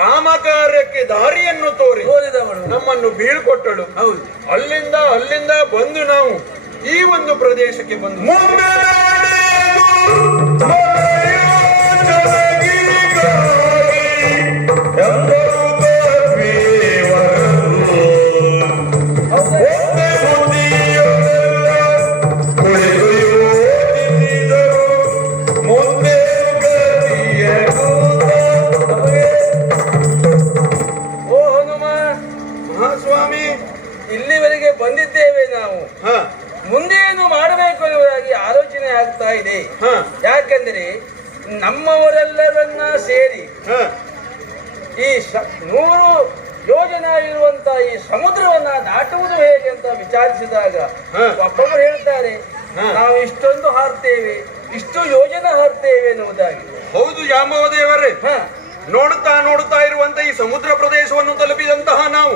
ರಾಮ ಕಾರ್ಯಕ್ಕೆ ದಾರಿಯನ್ನು ತೋರಿದವಳು, ನಮ್ಮನ್ನು ಬೀಳ್ಕೊಟ್ಟಳು. ಅಲ್ಲಿಂದ ಬಂದು ನಾವು ಈ ಒಂದು ಪ್ರದೇಶಕ್ಕೆ ಬಂದು ಓ ಹನುಮ, ಮಹಾಸ್ವಾಮಿ. ಇಲ್ಲಿವರೆಗೆ ಬಂದಿದ್ದೇವೆ ನಾವು. ಹ ಮುಂದೇನು ಮಾಡಬೇಕು ಎನ್ನುವುದಾಗಿ ಆಲೋಚನೆ ಆಗ್ತಾ ಇದೆ. ಹ ಯಾಕೆಂದರೆ ನಮ್ಮವರೆಲ್ಲರನ್ನ ಸೇರಿ ಹ ಈ 100 ಯೋಜನೆ ಇರುವಂತ ಈ ಸಮುದ್ರವನ್ನ ದಾಟುವುದು ಹೇಗೆ ಅಂತ ವಿಚಾರಿಸಿದಾಗ ಒಬ್ಬೊಬ್ಬರು ಹೇಳ್ತಾರೆ, ನಾವು ಇಷ್ಟೊಂದು ಹಾರ್ತೇವೆ, ಇಷ್ಟು ಯೋಜನೆ ಹಾರ್ತೇವೆ ಎನ್ನುವುದಾಗಿ. ಹೌದು ಜಾಂಬವದೇವರೇ, ನೋಡುತ್ತಾ ನೋಡುತ್ತಾ ಇರುವಂತ ಈ ಸಮುದ್ರ ಪ್ರದೇಶವನ್ನು ತಲುಪಿದಂತಹ ನಾವು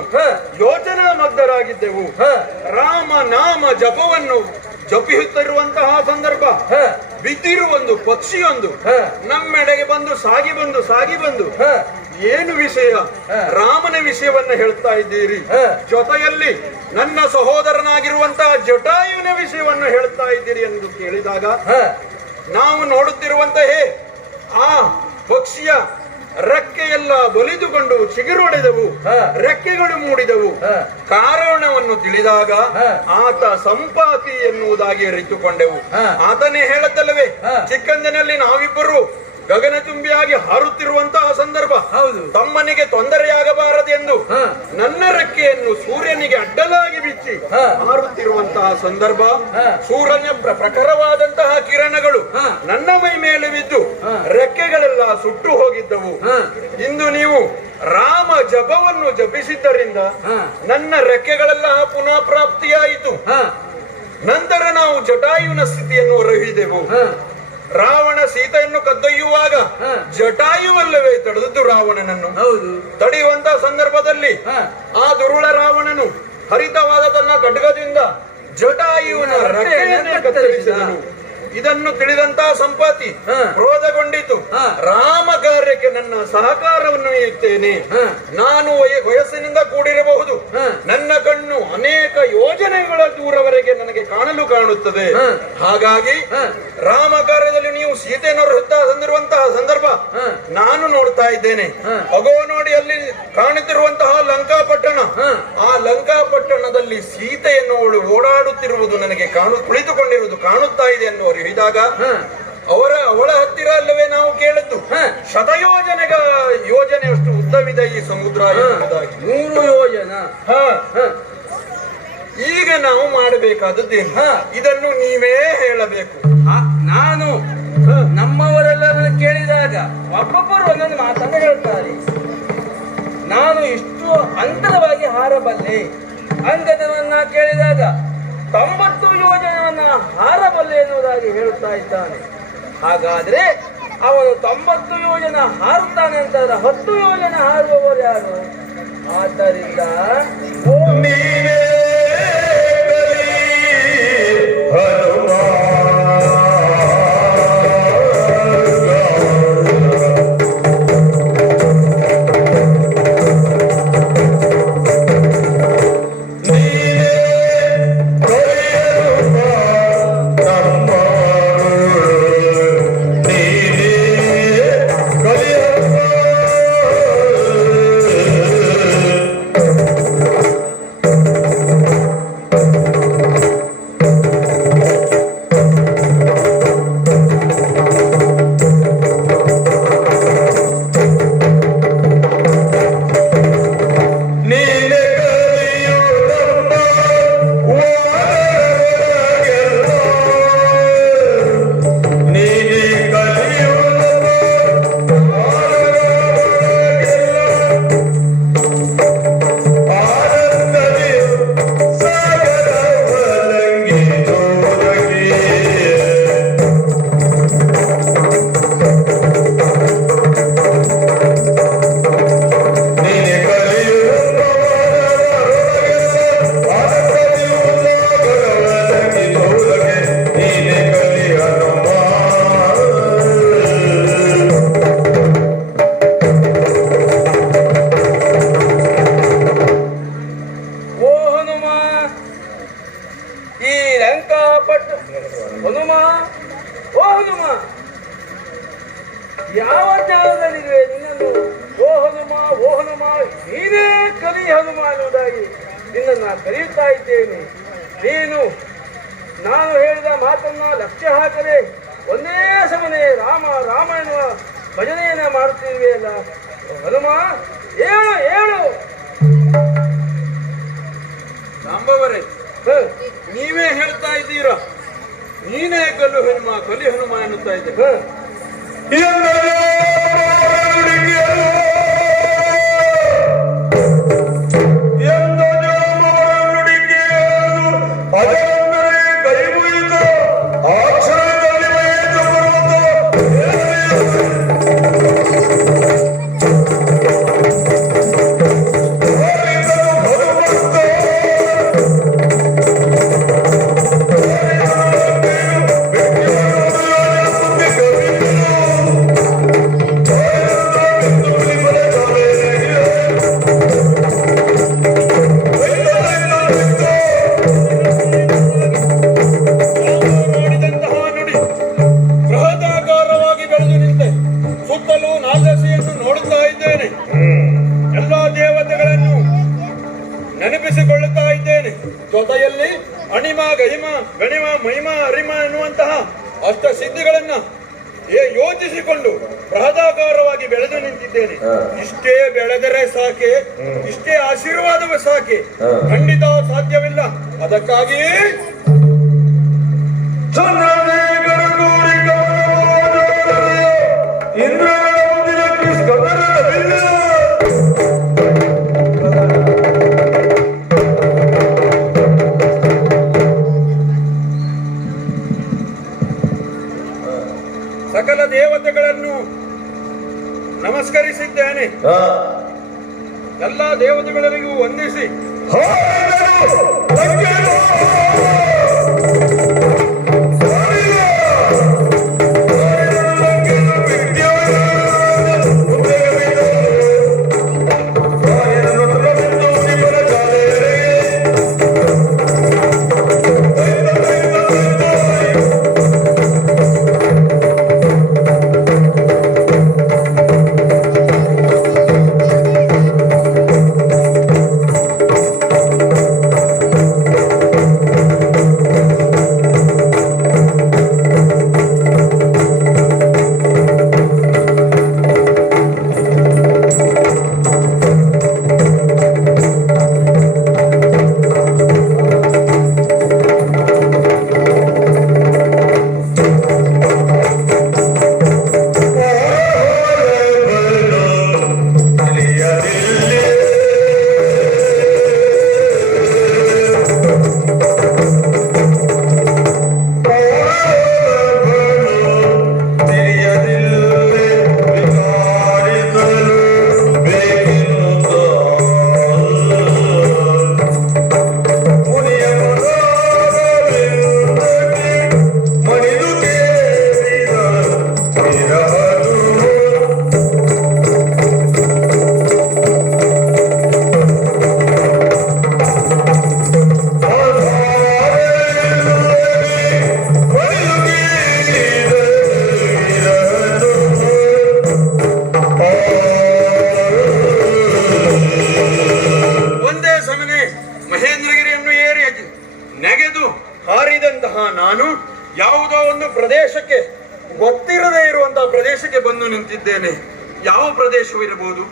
ಯೋಚನಾ ಮಗ್ನರಾಗಿದ್ದೆವು. ರಾಮ ನಾಮ ಜಪವನ್ನು ಜಪಿಸುತ್ತಿರುವಂತಹ ಸಂದರ್ಭ ಬಿದ್ದಿರುವ ಒಂದು ಪಕ್ಷಿಯೊಂದು ನಮ್ಮೆಡೆಗೆ ಬಂದು ಸಾಗಿ ಬಂದು ಏನು ವಿಷಯ? ರಾಮನ ವಿಷಯವನ್ನ ಹೇಳ್ತಾ ಇದ್ದೀರಿ, ಜೊತೆಯಲ್ಲಿ ನನ್ನ ಸಹೋದರನಾಗಿರುವಂತಹ ಜಟಾಯುವಿನ ವಿಷಯವನ್ನು ಹೇಳ್ತಾ ಇದ್ದೀರಿ ಎಂದು ಕೇಳಿದಾಗ ನಾವು ನೋಡುತ್ತಿರುವಂತಹ ಆ ಪಕ್ಷಿಯ ರೆಕ್ಕೆಯೆಲ್ಲ ಬಲಿದುಕೊಂಡು ಚಿಗುರೊಡೆದವು, ರೆಕ್ಕೆಗಳು ಮೂಡಿದವು. ಕಾರಣವನ್ನು ತಿಳಿದಾಗ ಆತ ಸಂಪಾತಿ ಎನ್ನುವುದಾಗಿ ಅರಿತುಕೊಂಡೆವು. ಆತನೇ ಹೇಳದ್ದಲ್ಲವೇ, ಚಿಕ್ಕಂದಿನಲ್ಲಿ ನಾವಿಬ್ಬರು ಗಗನಚುಂಬಿಯಾಗಿ ಹಾರುತ್ತಿರುವಂತಹ ಸಂದರ್ಭ, ತಮ್ಮನಿಗೆ ತೊಂದರೆಯಾಗಬಾರದೆಂದು ನನ್ನ ರೆಕ್ಕೆಯನ್ನು ಸೂರ್ಯನಿಗೆ ಅಡ್ಡಲಾಗಿ ಬಿಚ್ಚಿ ಹಾರುತ್ತಿರುವಂತಹ ಸಂದರ್ಭ, ಸೂರ್ಯನ ಪ್ರಖರವಾದಂತಹ ಕಿರಣಗಳು ನನ್ನ ಮೈ ಮೇಲೆ ಬಿದ್ದು ರೆಕ್ಕೆಗಳೆಲ್ಲ ಸುಟ್ಟು ಹೋಗಿದ್ದವು. ಇಂದು ನೀವು ರಾಮ ಜಪವನ್ನು ಜಪಿಸಿದ್ದರಿಂದ ನನ್ನ ರೆಕ್ಕೆಗಳೆಲ್ಲ ಪುನಃ ಪ್ರಾಪ್ತಿಯಾಯಿತು. ನಂತರ ನಾವು ಜಟಾಯುವಿನ ಸ್ಥಿತಿಯನ್ನು ಹೊರಹಿದೆವು. ರಾವಣ ಸೀತೆಯನ್ನು ಕದ್ದೊಯ್ಯುವಾಗ ಜಟಾಯುವಲ್ಲವೇ ತಡೆದದ್ದು ರಾವಣನನ್ನು. ತಡೆಯುವಂತಹ ಸಂದರ್ಭದಲ್ಲಿ ಆ ದುರುಳ ರಾವಣನು ಹರಿತವಾದ ತನ್ನ ಖಡ್ಗದಿಂದ ಜಟಾಯುವಿನ ರೆಕ್ಕೆಯನ್ನೇ ಕತ್ತರಿಸಿದನು. ಇದನ್ನು ತಿಳಿದಂತಹ ಸಂಪಾತಿ ಕ್ರೋಧಗೊಂಡಿತು. ರಾಮ ಕಾರ್ಯಕ್ಕೆ ನನ್ನ ಸಹಕಾರವನ್ನು ನೀಡುತ್ತೇನೆ. ನಾನು ವಯಸ್ಸಿನಿಂದ ಕೂಡಿರಬಹುದು, ನನ್ನ ಕಣ್ಣು ಅನೇಕ ಯೋಜನೆಗಳ ದೂರವರೆಗೆ ನನಗೆ ಕಾಣುತ್ತದೆ. ಹಾಗಾಗಿ ರಾಮ ಕಾರ್ಯದಲ್ಲಿ ನೀವು ಸೀತೆಯನ್ನು ತಂದಿರುವಂತಹ ಸಂದರ್ಭ ನಾನು ನೋಡ್ತಾ ಇದ್ದೇನೆ. ಅಗೋ ನೋಡಿ, ಅಲ್ಲಿ ಕಾಣುತ್ತಿರುವಂತಹ ಲಂಕಾಪಟ್ಟಣ, ಆ ಲಂಕಾಪಟ್ಟಣದಲ್ಲಿ ಸೀತೆಯನ್ನು ಓಡಾಡುತ್ತಿರುವುದು ನನಗೆ ಕುಳಿತುಕೊಂಡಿರುವುದು ಕಾಣುತ್ತಾ ಇದೆ ಅನ್ನುವರು ಹೇಳಿದಾಗ ಅವಳ ಹತ್ತಿರ ಅಲ್ಲವೇ ನಾವು ಕೇಳದ್ದು ಶತಯೋಜನೆಗ ಯೋಜನೆಯಷ್ಟು ಉದ್ದವಿದೆ ಈ ಸಮುದ್ರ ಎಂಬುದಾಗಿ. 100 ಯೋಜನ. ಈಗ ನಾವು ಮಾಡಬೇಕಾದದ್ದೇನು? ಇದನ್ನು ನೀವೇ ಹೇಳಬೇಕು. ನಾನು ನಮ್ಮವರೆಲ್ಲರನ್ನು ಕೇಳಿದಾಗ ಒಬ್ಬೊಬ್ಬರು ಒಂದೊಂದು ಮಾತನ್ನು ಹೇಳ್ತಾರೆ. ನಾನು ಇಷ್ಟು ಅಂತರವಾಗಿ ಹಾರಬಲ್ಲೆ. ಅಂಗದವನ್ನ ಕೇಳಿದಾಗ 90 ಯೋಜನೆಯನ್ನ ಹಾರಬಲ್ಲೆ ಎನ್ನುವುದಾಗಿ ಹೇಳುತ್ತಾ ಇದ್ದಾನೆ. ಹಾಗಾದ್ರೆ ಅವನು 90 ಯೋಜನೆ ಹಾರುತ್ತಾನೆ ಅಂತಂದ್ರೆ 10 ಯೋಜನೆ ಹಾರುವವರು ಯಾರು? ಆದ್ದರಿಂದ ನೀನೇ ಹನುಮ ಜ್ಞಾನದಲ್ಲಿರುವೆ ನಿನ್ನನ್ನು ಓ ಹನುಮ ಓ ಹನುಮ ನೀನೇ ಕಲಿ ಹನುಮ ಎನ್ನುವುದಾಗಿ ನಿನ್ನನ್ನು ಕರೆಯುತ್ತಾ ಇದ್ದೇನೆ. ನೀನು ನಾನು ಹೇಳಿದ ಮಾತನ್ನ ಲಕ್ಷ್ಯ ಹಾಕದೆ ಒಂದೇ ಸಮನೆ ರಾಮ ರಾಮ ಎನ್ನುವ ಭಜನೆಯನ್ನ ಮಾಡುತ್ತಿರುವೆಯಲ್ಲ. ಹನುಮ ಏಳು ಏಳು. ಸಾಂಬವರೇ, ನೀವೇ ಹೇಳ್ತಾ ಇದ್ದೀರಾ, ನೀನೇ ಕಲಿ ಹನುಮ ಎನ್ನುತ್ತಾ ಇದ್ದೆ. ನೆನಪಿಸಿಕೊಳ್ಳುತ್ತಾ ಇದ್ದೇನೆ. ಜೊತೆಯಲ್ಲಿ ಅಣಿಮ ಗಹಿಮ ಗಣಿಮ ಮಹಿಮ ಅರಿಮ ಎನ್ನುವಂತಹ ಅಷ್ಟ ಸಿದ್ಧಿಗಳನ್ನ ಯೋಚಿಸಿಕೊಂಡು ಬೃಹದಾಕಾರವಾಗಿ ಬೆಳೆದು ನಿಂತಿದ್ದೇನೆ. ಇಷ್ಟೇ ಬೆಳೆದರೆ ಸಾಕೆ, ಇಷ್ಟೇ ಆಶೀರ್ವಾದವೇ ಸಾಕೆ, ಖಂಡಿತ ಸಾಧ್ಯವಿಲ್ಲ. ಅದಕ್ಕಾಗಿ ಸಕಲ ದೇವತೆಗಳನ್ನು ನಮಸ್ಕರಿಸಿದ್ದೇನೆ. ಎಲ್ಲ ದೇವತೆಗಳಿಗೂ ವಂದಿಸಿ ನಾನು ಯಾವುದೋ ಒಂದು ಪ್ರದೇಶಕ್ಕೆ, ಗೊತ್ತಿರದೇ ಇರುವಂತಹ ಪ್ರದೇಶಕ್ಕೆ ಬಂದು ನಿಂತಿದ್ದೇನೆ. ಯಾವ ಪ್ರದೇಶವಿರಬಹುದು?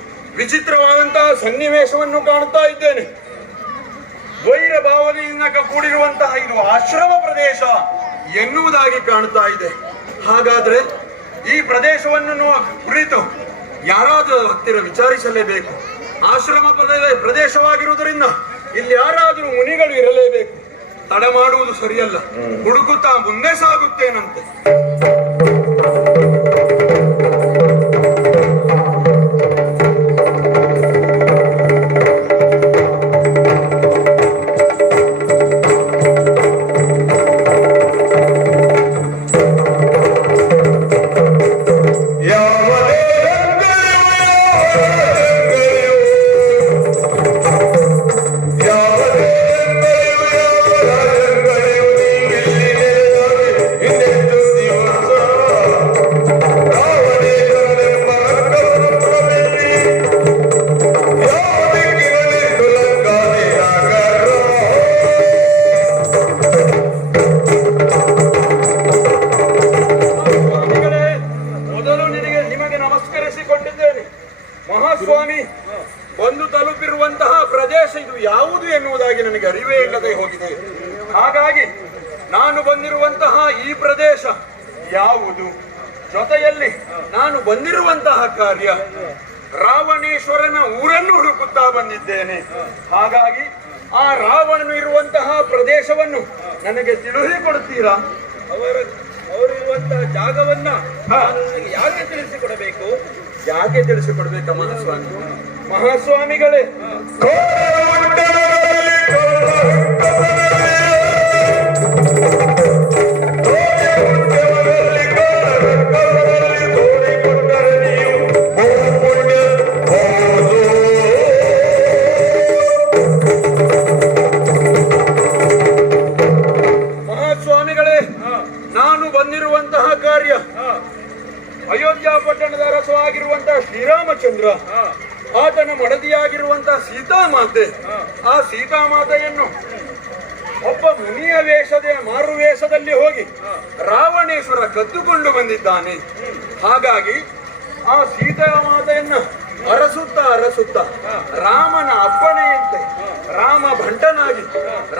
ವಿಚಿತ್ರವಾದಂತಹ ಸನ್ನಿವೇಶವನ್ನು ಕಾಣುತ್ತಾ ಇದ್ದೇನೆ. ವೈರ ಭಾವನೆಯಿಂದ ಕೂಡಿರುವಂತಹ ಇದು ಆಶ್ರಮ ಪ್ರದೇಶ ಎನ್ನುವುದಾಗಿ ಕಾಣುತ್ತಾ ಇದೆ. ಹಾಗಾದ್ರೆ ಈ ಪ್ರದೇಶವನ್ನು ಕುರಿತು ಯಾರಾದರೂ ಹತ್ತಿರ ವಿಚಾರಿಸಲೇಬೇಕು. ಆಶ್ರಮ ಪ್ರದೇಶವಾಗಿರುವುದರಿಂದ ಇಲ್ಲಿ ಯಾರಾದರೂ ಮುನಿಗಳು ಇರಲೇಬೇಕು. ತಡ ಮಾಡುವುದು ಸರಿಯಲ್ಲ. ಹುಡುಕುತ್ತಾ ಮುಂದೆ ಸಾಗುತ್ತೇನಂತೆ. ಮಹಾಸ್ವಾಮಿ ಬಂದು ತಲುಪಿರುವಂತಹ ಪ್ರದೇಶ ಇದು ಯಾವುದು ಎನ್ನುವುದಾಗಿ ನನಗೆ ಅರಿವೇ ಇಲ್ಲದೆ ಹೋಗಿದೆ. ಹಾಗಾಗಿ ನಾನು ಬಂದಿರುವಂತಹ ಈ ಪ್ರದೇಶ ಯಾವುದು, ಜೊತೆಯಲ್ಲಿ ನಾನು ಬಂದಿರುವಂತಹ ಕಾರ್ಯ ರಾವಣೇಶ್ವರನ ಊರನ್ನು ಹುಡುಕುತ್ತಾ ಬಂದಿದ್ದೇನೆ. ಹಾಗಾಗಿ ಆ ರಾವಣನು ಇರುವಂತಹ ಪ್ರದೇಶವನ್ನು ನನಗೆ ತಿಳಿಸಿಕೊಡುತ್ತೀರಾ? ಅವರಿರುವಂತಹ ಜಾಗವನ್ನ ನಾನು ನನಗೆ ಯಾಕೆ ತಿಳಿಸಿಕೊಡಬೇಕು? ಯಾಕೆ ತಿಳಿಸಿಕೊಡ್ಬೇಕ ಮಹಾಸ್ವಾಮಿ? ಮಹಾಸ್ವಾಮಿಗಳೇ, ಮಹಾಸ್ವಾಮಿಗಳೇ, ನಾನು ಬಂದಿರುವಂತಹ ಕಾರ್ಯ ಅಯೋಧ್ಯ ಪಟ್ಟಣದ ಅರಸವಾಗಿರುವಂತಹ ಶ್ರೀರಾಮಚಂದ್ರ, ಆತನ ಮಡದಿಯಾಗಿರುವಂತಹ ಸೀತಾಮಾತೆ, ಆ ಸೀತಾಮಾತೆಯನ್ನು ಒಬ್ಬ ಮುನಿಯ ಮಾರು ವೇಷದಲ್ಲಿ ಹೋಗಿ ರಾವಣೇಶ್ವರ ಕದ್ದುಕೊಂಡು ಬಂದಿದ್ದಾನೆ. ಹಾಗಾಗಿ ಆ ಸೀತಾಮಾತೆಯನ್ನ ಅರಸುತ್ತ ರಾಮನ ಅಪ್ಪಣೆಯಂತೆ ರಾಮ ಭಂಟನಾಗಿ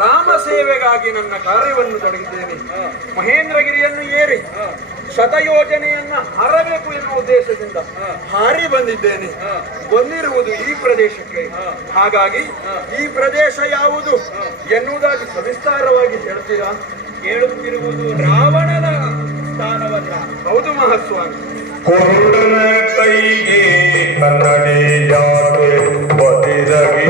ರಾಮ ಸೇವೆಗಾಗಿ ನನ್ನ ಕಾರ್ಯವನ್ನು ತೊಡಗಿದ್ದೇನೆ. ಮಹೇಂದ್ರಗಿರಿಯನ್ನು ಏರಿ ಶತಯೋಜನೆಯನ್ನ ಹಾರಬೇಕು ಎನ್ನುವ ಉದ್ದೇಶದಿಂದ ಹಾರಿ ಬಂದಿದ್ದೇನೆ. ಬಂದಿರುವುದು ಈ ಪ್ರದೇಶಕ್ಕೆ. ಹಾಗಾಗಿ ಈ ಪ್ರದೇಶ ಯಾವುದು ಎನ್ನುವುದಾಗಿ ಸವಿಸ್ತಾರವಾಗಿ ಹೇಳ್ತೀರಾ? ಕೇಳುತ್ತಿರುವುದು ರಾವಣನ ಸ್ಥಾನವಲ್ಲ. ಹೌದು ಮಹಾಸ್ವಾಮಿ. ಕುರುಡನ ಕೈಗೆ ಕನ್ನಡಿ ಯಾಕೆ ಬದಿರಗೆ,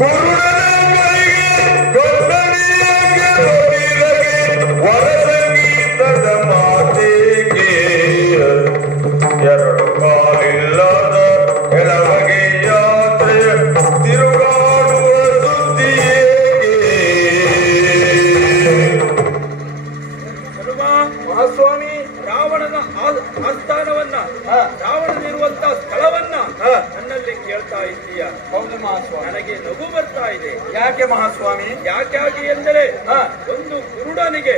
ಕುರುಡನ ಕೈಗೆ ಕನ್ನಡಿ ಯಾಕೆ ಬದಿರಗೆ, ವರಸಂಗೀತದ ಮಾತೆಗೆ ಎರಡು ಕಾಲಿಲ್ಲದ ಕೆಳಗೆ ಯಾತ್ರೆ ತಿರುಗಾಡುವ ಸುದ್ದಿಯೇ. ಮಹಾಸ್ವಾಮಿ, ರಾವಣನ ಆಸ್ಥಾನವನ್ನ, ರಾವಣನಿರುವಂತಹ ಸ್ಥಳವನ್ನ ನನ್ನಲ್ಲಿ ಕೇಳ್ತಾ ಇದ್ದೀಯ. ಹೌದು ಮಹಾಸ್ವಾಮಿ. ನನಗೆ ನಗು ಬರ್ತಾ ಇದೆ. ಯಾಕೆ ಮಹಾಸ್ವಾಮಿ? ಯಾಕಾಗಿ ಎಂದರೆ ಒಂದು ಕುರುಡನಿಗೆ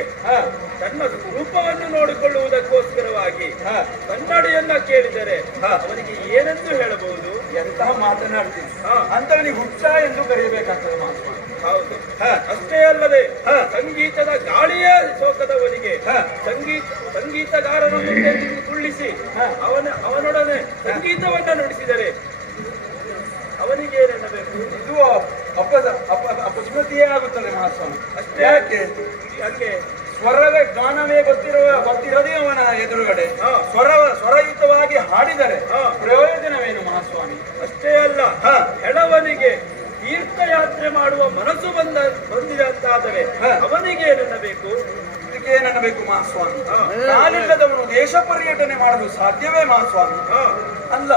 ತನ್ನ ರೂಪವನ್ನು ನೋಡಿಕೊಳ್ಳುವುದಕ್ಕೋಸ್ಕರವಾಗಿ ಕನ್ನಡಿಯನ್ನ ಕೇಳಿದರೆ ಅವನಿಗೆ ಏನೆಂದು ಹೇಳಬಹುದು? ಎಂತಹ ಮಾತನಾಡ್ತೀನಿ ಅಂತವನಿಗೆ ಹುಚ್ಚ ಎಂದು ಕರೆಯಬೇಕಾಗ್ತದೆ ಮಹಾಸ್ವಾಮಿ. ಹೌದು. ಅಷ್ಟೇ ಅಲ್ಲದೆ ಸಂಗೀತದ ಗಾಳಿಯೇ ಸೋಕದವನಿಗೆ ಸಂಗೀತಗಾರನ ಮುಂದೆ ಕುಳ್ಳಿಸಿ ಅವನೊಡನೆ ಸಂಗೀತವನ್ನ ನುಡಿಸಿದರೆ ಅವನಿಗೆ ಏನೆನ್ನಬೇಕು? ಇದು ಅಪಸ್ಮೃತಿಯೇ ಆಗುತ್ತದೆ ಮಹಾಸ್ವಾಮಿ. ಅಷ್ಟೇ. ಯಾಕೆ? ಸ್ವರದ ಗಾನವೇ ಗೊತ್ತಿರದೇ ಅವನ ಎದುರುಗಡೆ ಸ್ವರಯುತವಾಗಿ ಹಾಡಿದರೆ ಪ್ರಯೋಜನವೇನು ಮಹಾಸ್ವಾಮಿ? ಅಷ್ಟೇ ಅಲ್ಲ, ಹೆಳವನಿಗೆ ತೀರ್ಥಯಾತ್ರೆ ಮಾಡುವ ಮನಸ್ಸು ಬಂದಿದೆ ಅಂತಾದರೆ ಅವನಿಗೆ ಏನನ್ನಬೇಕು? ಇದಕ್ಕೆ ಏನನ್ನಬೇಕು ಮಹಾಸ್ವಾಮಿ? ಕಾಲಿಲ್ಲದವನು ದೇಶ ಪರ್ಯಟನೆ ಮಾಡಲು ಸಾಧ್ಯವೇ ಮಹಾಸ್ವಾಮಿ? ಅಲ್ಲ,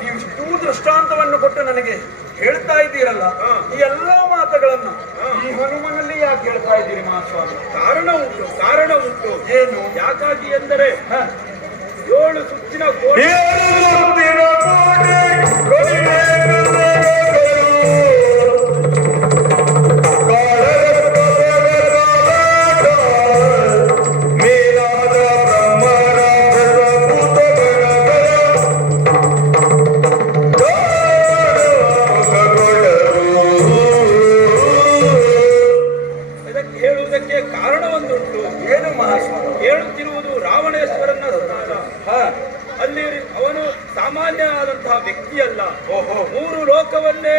ನೀವು ಇಷ್ಟೂ ದೃಷ್ಟಾಂತವನ್ನು ಕೊಟ್ಟು ನನಗೆ ಹೇಳ್ತಾ ಇದ್ದೀರಲ್ಲ, ಈ ಎಲ್ಲಾ ಮಾತುಗಳನ್ನ ಈ ಹನುಮನಲ್ಲಿ ಯಾಕೆ ಹೇಳ್ತಾ ಇದ್ದೀರಿ ಮಹಾಸ್ವಾಮಿ? ಕಾರಣ ಉಂಟು. ಏನು? ಯಾಕಾಗಿ ಎಂದರೆ 7 ಸುತ್ತಿನ ಕೋಟೆ ಹೇಳುವುದಕ್ಕೆ ಕಾರಣವೊಂದುಂಟು. ಏನು ಮಹಾಸ್ವಾಮಿ? ಹೇಳುತ್ತಿರುವುದು ರಾವಣೇಶ್ವರನ ಸ್ಥಾನ. ಅಲ್ಲಿ ಅವನು ಸಾಮಾನ್ಯ ಆದಂತಹ ವ್ಯಕ್ತಿ ಅಲ್ಲ. 3 ಲೋಕವನ್ನೇ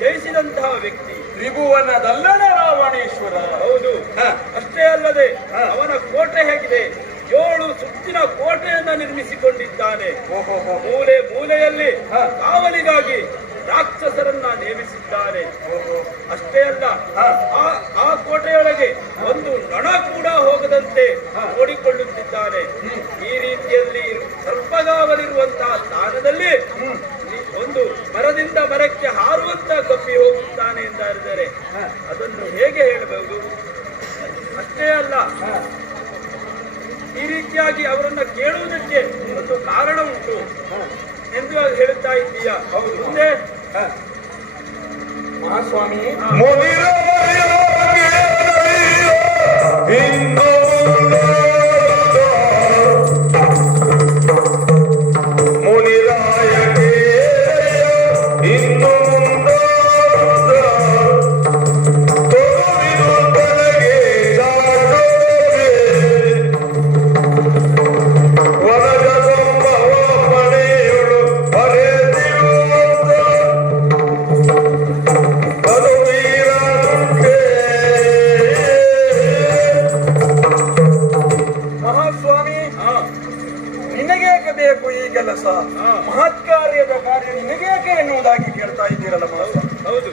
ಜಯಿಸಿದಂತಹ ವ್ಯಕ್ತಿ. ತ್ರಿಭುವನದಲ್ಲಣ ರಾವಣೇಶ್ವರ. ಹೌದು. ಅಷ್ಟೇ ಅಲ್ಲದೆ ಅವನ ಕೋಟೆ ಹೇಗಿದೆ? 7 ಸುತ್ತಿನ ಕೋಟೆಯನ್ನ ನಿರ್ಮಿಸಿಕೊಂಡಿದ್ದಾನೆ. ಮೂಲೆ ಮೂಲೆಯಲ್ಲಿ ಕಾವಲಿಗಾಗಿ ರಾಕ್ಷಸರನ್ನ ನೇಮಿಸಿದ್ದಾನೆ. ಅಷ್ಟೇ ಅಲ್ಲ, ಆ ಕೋಟೆಯೊಳಗೆ ಒಂದು ನೊಣ ಕೂಡ ಹೋಗದಂತೆ ನೋಡಿಕೊಳ್ಳುತ್ತಿದ್ದಾನೆ. ಈ ರೀತಿಯಲ್ಲಿ ಸರ್ಪಗಾವಲಿರುವಂತಹ ಸ್ಥಾನದಲ್ಲಿ ಒಂದು ಮರದಿಂದ ಮರಕ್ಕೆ ಹಾರುವಂತ ಕಪ್ಪಿ ಹೋಗುತ್ತಾನೆ ಎಂದರೆ ಅದನ್ನು ಹೇಗೆ ಹೇಳಬಹುದು? ಅಷ್ಟೇ ಅಲ್ಲ, ಈ ರೀತಿಯಾಗಿ ಅವರನ್ನ ಕೇಳುವುದಕ್ಕೆ ಒಂದು ಕಾರಣ ಉಂಟು ಎಂದು ಹೇಳುತ್ತಾ ಇದ್ದೀಯಾ? ಹೌದು. ಮುಂದೆ ಮಹಾಸ್ವಾಮಿ, ಹಿಂದೂ ನಿನಗೇಕೆ ಬೇಕು ಈ ಕೆಲಸ? ಮಹತ್ ಕಾರ್ಯದ ಕಾರ್ಯ ನಿನಗೇಕೆ ಎನ್ನುವುದಾಗಿ ಕೇಳ್ತಾ ಇದ್ದೀರಲ್ಲ ಮಹಾಸ್ವಾಮಿ. ಹೌದು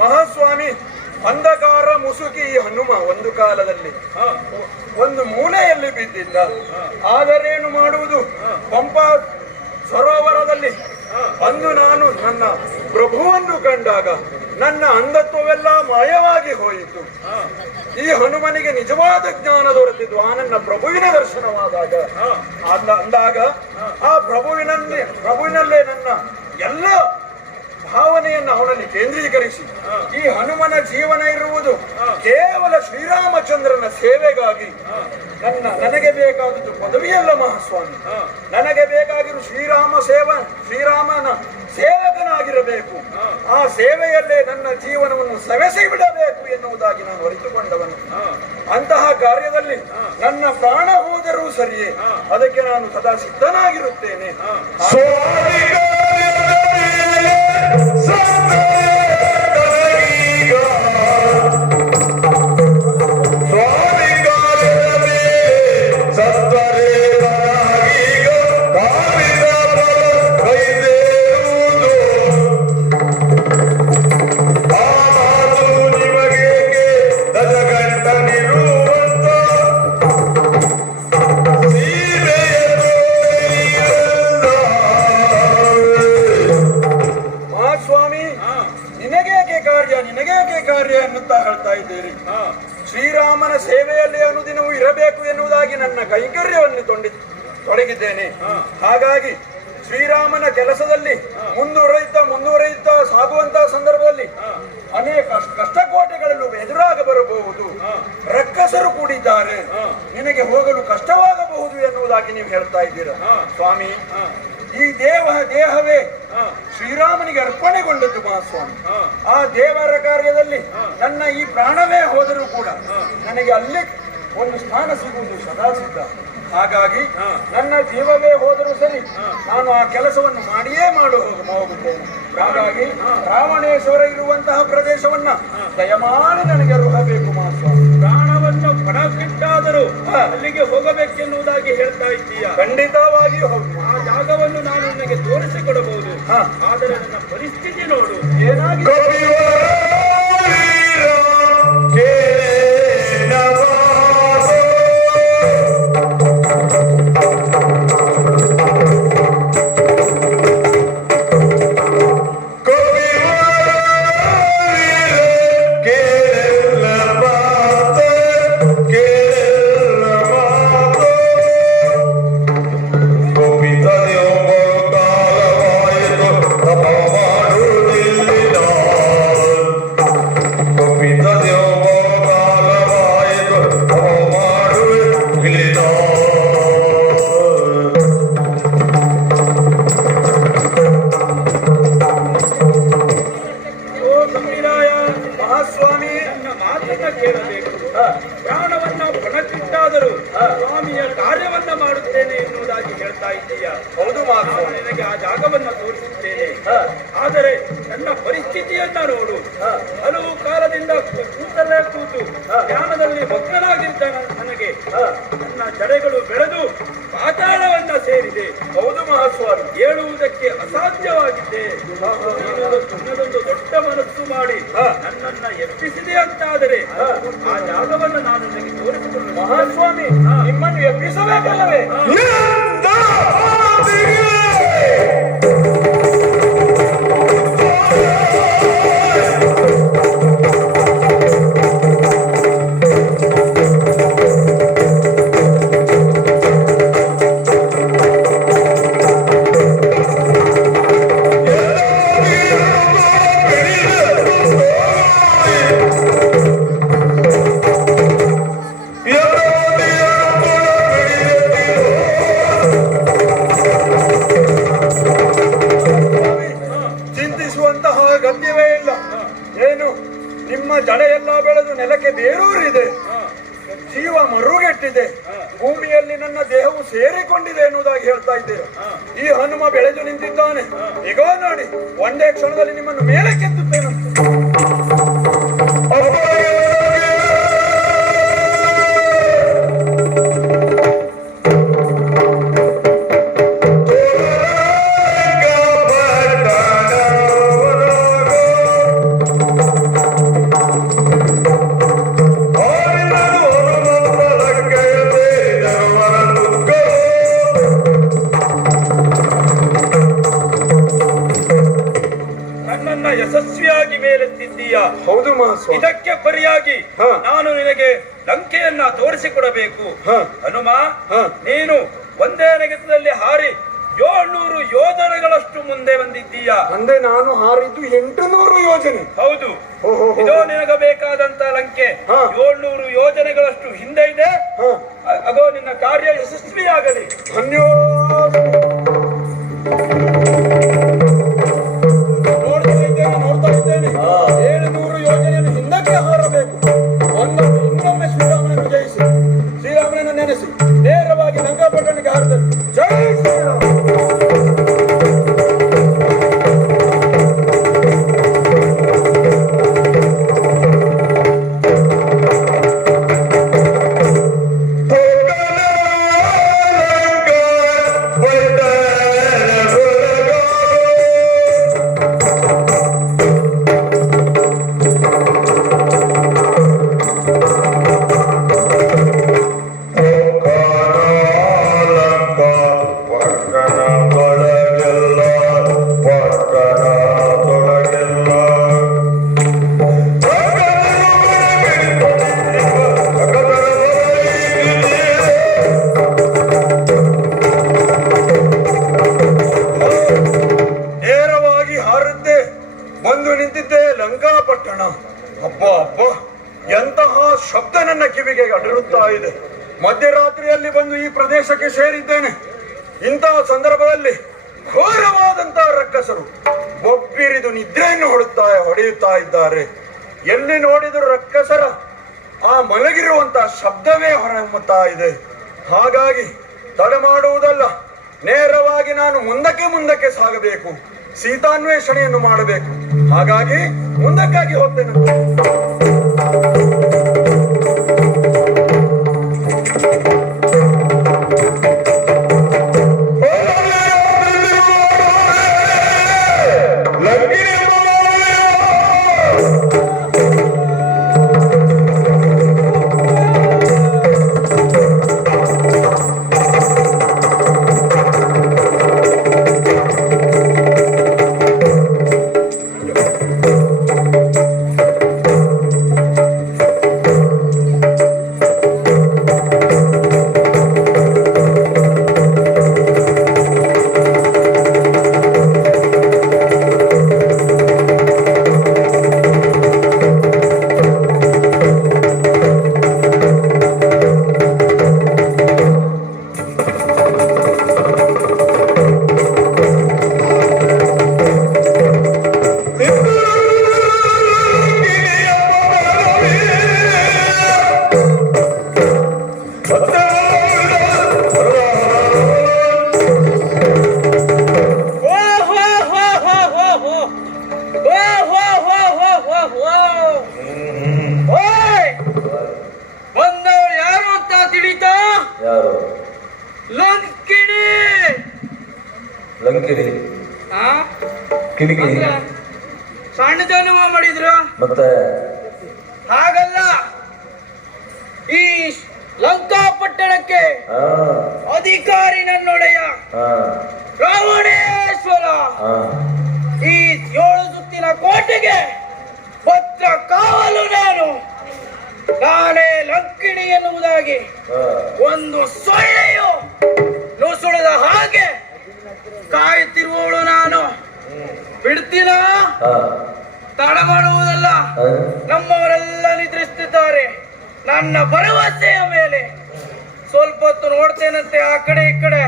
ಮಹಾಸ್ವಾಮಿ, ಅಂಧಕಾರ ಮುಸುಕಿ ಈ ಹನುಮ ಒಂದು ಕಾಲದಲ್ಲಿ ಒಂದು ಮೂಲೆಯಲ್ಲಿ ಬಿದ್ದಿದ್ದ. ಆದರೇನು ಮಾಡುವುದು? ಪಂಪಾ ಸರೋವರದಲ್ಲಿ ಅಂದು ನಾನು ನನ್ನ ಪ್ರಭುವನ್ನು ಕಂಡಾಗ ನನ್ನ ಅಂಧತ್ವವೆಲ್ಲ ಮಾಯವಾಗಿ ಹೋಯಿತು. ಈ ಹನುಮನಿಗೆ ನಿಜವಾದ ಜ್ಞಾನ ದೊರೆತಿದ್ದು ಆ ನನ್ನ ಪ್ರಭುವಿನ ದರ್ಶನವಾದಾಗ. ಅಂದಾಗ ಆ ಪ್ರಭುವಿನಲ್ಲೇ ನನ್ನ ಎಲ್ಲ ಭಾವನೆಯನ್ನು ಅವನಲ್ಲಿ ಕೇಂದ್ರೀಕರಿಸಿ ಈ ಹನುಮನ ಜೀವನ ಇರುವುದು ಕೇವಲ ಶ್ರೀರಾಮಚಂದ್ರನ ಸೇವೆಗಾಗಿ. ನನಗೆ ಬೇಕಾದದ್ದು ಪದವಿಯಲ್ಲ ಮಹಾಸ್ವಾಮಿ, ನನಗೆ ಬೇಕಾಗಿರುವ ಶ್ರೀರಾಮನ ಸೇವಕನಾಗಿರಬೇಕು. ಆ ಸೇವೆಯಲ್ಲೇ ನನ್ನ ಜೀವನವನ್ನು ಸವೆಸಿ ಬಿಡಬೇಕು ಎನ್ನುವುದಾಗಿ ನಾನು ಅರಿತುಕೊಂಡವನು. ಅಂತಹ ಕಾರ್ಯದಲ್ಲಿ ನನ್ನ ಪ್ರಾಣ ಹೋದರೂ ಸರಿಯೇ, ಅದಕ್ಕೆ ನಾನು ಸದಾ ಸಿದ್ಧನಾಗಿರುತ್ತೇನೆ. ಶ್ರೀರಾಮನ ಸೇವೆಯಲ್ಲಿ ಅನುದಿನವೂ ಇರಬೇಕು ಎನ್ನುವುದಾಗಿ ನನ್ನ ಕೈಂಕರ್ಯವನ್ನು ತೊಡಗಿದ್ದೇನೆ. ಹಾಗಾಗಿ ಶ್ರೀರಾಮನ ಕೆಲಸದಲ್ಲಿ ಮುಂದುವರೆಯುತ್ತಾ ಸಾಗುವಂತಹ ಸಂದರ್ಭದಲ್ಲಿ ಅನೇಕ ಕಷ್ಟಕೋಟೆಗಳಲ್ಲೂ ಎದುರಾಗ ಬರಬಹುದು. ರಕ್ಕಸರು ಕೂಡಿದ್ದಾರೆ, ನಿನಗೆ ಹೋಗಲು ಕಷ್ಟವಾಗಬಹುದು ಎನ್ನುವುದಾಗಿ ನೀವು ಹೇಳ್ತಾ ಇದ್ದೀರಾ. ಸ್ವಾಮಿ, ಈ ದೇಹವೇ ಶ್ರೀರಾಮನಿಗೆ ಅರ್ಪಣೆಗೊಂಡದ್ದು ಮಹಾಸ್ವಾಮಿ. ಆ ದೇವರ ಕಾರ್ಯದಲ್ಲಿ ನನ್ನ ಈ ಪ್ರಾಣವೇ ಹೋದರೂ ಕೂಡ ನನಗೆ ಅಲ್ಲಿ ಒಂದು ಸ್ಥಾನ ಸಿಗುವುದು ಸದಾ ಸಿದ್ಧ. ಹಾಗಾಗಿ ನನ್ನ ಜೀವವೇ ಹೋದರೂ ಸರಿ, ನಾನು ಆ ಕೆಲಸವನ್ನು ಮಾಡಿಯೇ ಹೋಗುತ್ತೇನೆ. ಹಾಗಾಗಿ ರಾವಣೇಶ್ವರ ಇರುವಂತಹ ಪ್ರದೇಶವನ್ನ ದಯಮಾಡಿ ನನಗೆ ರುಹಬೇಕು ಮಹಾಸ್ವಾಮಿ. ಪ್ರಾಣವನ್ನು ಪಣಕ್ಕಿಟ್ಟಾದರೂ ಅಲ್ಲಿಗೆ ಹೋಗಬೇಕೆನ್ನುವುದಾಗಿ ಹೇಳ್ತಾ ಇದ್ದೀಯ. ಖಂಡಿತವಾಗಿಯೂ ಹೌದು. ಆ ಜಾಗವನ್ನು ನಾನು ನಿನಗೆ ತೋರಿಸಿಕೊಡಬಹುದು. ಆದರೆ ನನ್ನ ಪರಿಸ್ಥಿತಿ ನೋಡು ಏನಾಗಿದೆ. ಪ್ರಾಣವನ್ನ ಪಣಕ್ಕಿಟ್ಟಾದರೂ ಸ್ವಾಮಿಯ ಕಾರ್ಯವನ್ನ ಮಾಡುತ್ತೇನೆ ಎನ್ನುವುದಾಗಿ ಹೇಳ್ತಾ ಇದ್ದೀಯ. ಹೌದು, ನಾನು ನಿನಗೆ ಆ ಜಾಗವನ್ನ ತೋರಿಸುತ್ತೇನೆ. ಆದರೆ ನನ್ನ ಪರಿಸ್ಥಿತಿಯನ್ನ ನೋಡು. ಹಲವು ಕಾಲದಿಂದ ಕೂತಲ್ಲೇ ಕೂತು ಧ್ಯಾನದಲ್ಲಿ ಮಗ್ನನಾಗಿದ್ದ ನನಗೆ ನನ್ನ ಜಡೆಗಳು ಬೆಳೆದು ಪಾತಾಳವನ್ನ ಸೇರಿದೆ. ಹೌದು ಮಹಾಸ್ವಾಮಿ, ಹೇಳುವುದಕ್ಕೆ ಅಸಾಧ್ಯವಾಗಿದ್ದೆ. ನನ್ನದೊಂದು ದೊಡ್ಡ ಮನಸ್ಸು ಮಾಡಿ ನನ್ನನ್ನ ಎಬ್ಬಿಸಿದೆ ಅಂತಾದರೆ ಆ ಜಾಗವನ್ನು ನಾನು ನಿನಗೆ ತೋರಿಸಿಕೊಂಡು ಮಹಾಸ್ವಾಮಿ ನಿಮ್ಮನ್ನು ಎಬ್ಬಿಸಬೇಕಲ್ಲವೇ? ಗದ್ಯವೇ ಇಲ್ಲ. ಏನು ನಿಮ್ಮ ಜಡೆಯೆಲ್ಲ ಬೆಳೆದು ನೆಲಕ್ಕೆ ಬೇರೂರಿದೆ, ಜೀವ ಮರುಗೆಟ್ಟಿದೆ, ಭೂಮಿಯಲ್ಲಿ ನನ್ನ ದೇಹವು ಸೇರಿಕೊಂಡಿದೆ ಎನ್ನುವುದಾಗಿ ಹೇಳ್ತಾ ಇದ್ದೇವೆ. ಈ ಹನುಮ ಬೆಳೆದು ನಿಂತಿದ್ದಾನೆ. ಈಗ ನೋಡಿ, ಒಂದೇ ಕ್ಷಣದಲ್ಲಿ ನಿಮ್ಮನ್ನು ಮೇಲೆ ಕೆತ್ತುತ್ತೇನೆ. ಸ್ವಾಮಿ. ಇದಕ್ಕೆ ಪರಿಯಾಗಿ ಹಾ. ನಾನು ನಿನಗೆ ಲಂಕೆಯನ್ನ ತೋರಿಸಿಕೊಡಬೇಕು. ಹಾ. ಹನುಮ, ಹಾ. ನೀನು ಒಂದೇ ನೆಗೆತದಲ್ಲಿ ಹಾರಿ 700 ಯೋಜನೆಗಳಷ್ಟು ಮುಂದೆ ಬಂದಿದ್ದೀಯ. ಅಂದ್ರೆ ನಾನು ಹಾರಿದ್ದು 800 ಯೋಜನೆ. ಹೌದು, ಓಹೋ. ಇದೋ ನಿನಗ ಬೇಕಾದಂತ ಲಂಕೆ ಹಾ. 700 ಯೋಜನೆಗಳಷ್ಟು ಹಿಂದೆ ಇದೆ. ಹಾ. ಅದೋ ನಿನ್ನ ಕಾರ್ಯ ಯಶಸ್ವಿಯಾಗಲಿ. ಧನ್ಯವಾದ. ನೋಡ್ತಾ ಇದ್ದೇನೆ 700 ಯೋಜನೆಯನ್ನು ಹಿಂದಕ್ಕೆ ಹಾರಬೇಕು. ಇನ್ನೊಮ್ಮೆ ಶ್ರೀರಾಮನನ್ನು ಜಯಿಸಿ, ಶ್ರೀರಾಮನನ್ನು ನೆನೆಸಿ ನೇರವಾಗಿ ಲಂಕಾಪಟ್ಟಣಕ್ಕೆ ಹಾರಬೇಕು. ಜೈ ಶ್ರೀರಾಮ. ಬಂದು ನಿಂತಿದ್ದೆ ಲಂಕಾಪಟ್ಟಣ. ಅಬ್ಬ ಅಬ್ಬ, ಎಂತಹ ಶಬ್ದ ನನ್ನ ಕಿವಿಗೆ ಅಡರುತ್ತಾ ಇದೆ. ಮಧ್ಯರಾತ್ರಿಯಲ್ಲಿ ಬಂದು ಈ ಪ್ರದೇಶಕ್ಕೆ ಸೇರಿದ್ದೇನೆ. ಇಂತಹ ಸಂದರ್ಭದಲ್ಲಿ ಘೋರವಾದಂತಹ ರಕ್ಕಸರು ಬೊಬ್ಬಿರಿದು ನಿದ್ರೆಯನ್ನು ಹೊಡೆಯುತ್ತಾ ಇದ್ದಾರೆ. ಎಲ್ಲಿ ನೋಡಿದರೂ ರಕ್ಕಸರ ಆ ಮಲಗಿರುವಂತಹ ಶಬ್ದವೇ ಹೊರಹೊಮ್ಮುತ್ತಾ ಇದೆ. ಹಾಗಾಗಿ ತಡೆ ಮಾಡುವುದಲ್ಲ, ನೇರವಾಗಿ ನಾನು ಮುಂದಕ್ಕೆ ಸಾಗಬೇಕು. ಸೀತಾನ್ವೇಷಣೆಯನ್ನು ಮಾಡಬೇಕು. ಹಾಗಾಗಿ ಮುಂದಕ್ಕಾಗಿ ಹೋಗ್ತೇನೆ. ಸಣ್ಣ ಜನ್ಮ ಮಾಡಿದ್ರು ಮತ್ತೆ ಹಾಗಲ್ಲ. ಈ ಲಂಕಾಪಟ್ಟಣಕ್ಕೆ ಅಧಿಕಾರಿ ನನ್ನೊಡೆಯ ರಾವಣೇಶ್ವರ. ಈ 7 ಸುತ್ತಿನ ಕೋಟೆಗೆ ಭದ್ರ ಕಾವಲು ನಾನೇ ಲಂಕಿಣಿ ಎನ್ನುವುದಾಗಿ ಒಂದು ಸೊಳ್ಳೆಯು ನುಸುಳದ ಹಾಗೆ ಕಾಯುತ್ತಿರುವವಳು ನಾನು. ಬಿಡ್ತೀನ? ತಡ ಮಾಡುವುದಲ್ಲ. ನಮ್ಮವರೆಲ್ಲ ನಿದ್ರಿಸುತ್ತಿದ್ದಾರೆ ನನ್ನ ಭರವಸೆಯ ಮೇಲೆ. ಸ್ವಲ್ಪ ಹೊತ್ತು ನೋಡ್ತೇನಂತೆ ಆ ಕಡೆ ಈ ಕಡೆ.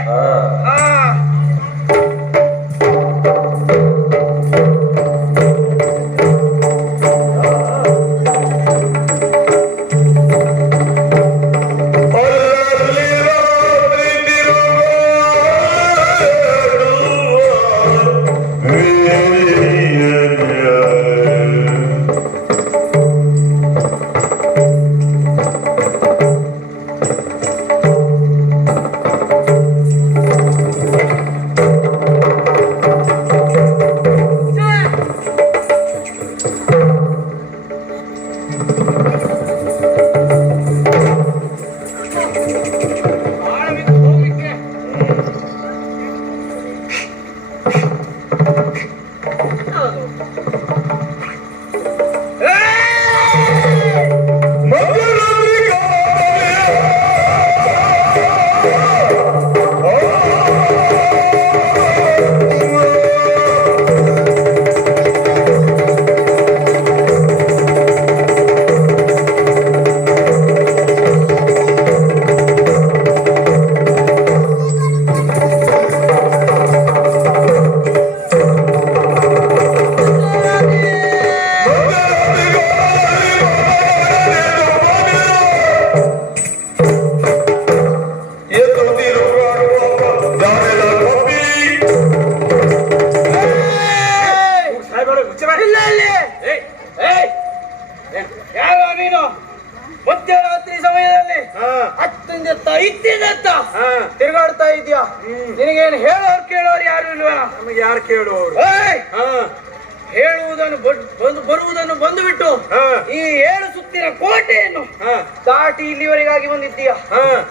ಬಂದಿದ್ಯಾ ನಿನಗೇನು ಹೇಳೋರು ಕೇಳೋರು ಯಾರು ಇಲ್ವಾ? ನಮಗೆ ಯಾರು ಕೇಳುವವರು? ಹೇಳುವುದನ್ನು ಬರುವುದನ್ನು ಬಂದು ಬಿಟ್ಟು ಈ 7 ಸುತ್ತಿನ ಕೋಟೆಯನ್ನು ದಾಟಿ ಇಲ್ಲಿವರೆಗಾಗಿ ಬಂದಿದ್ದೀಯಾ.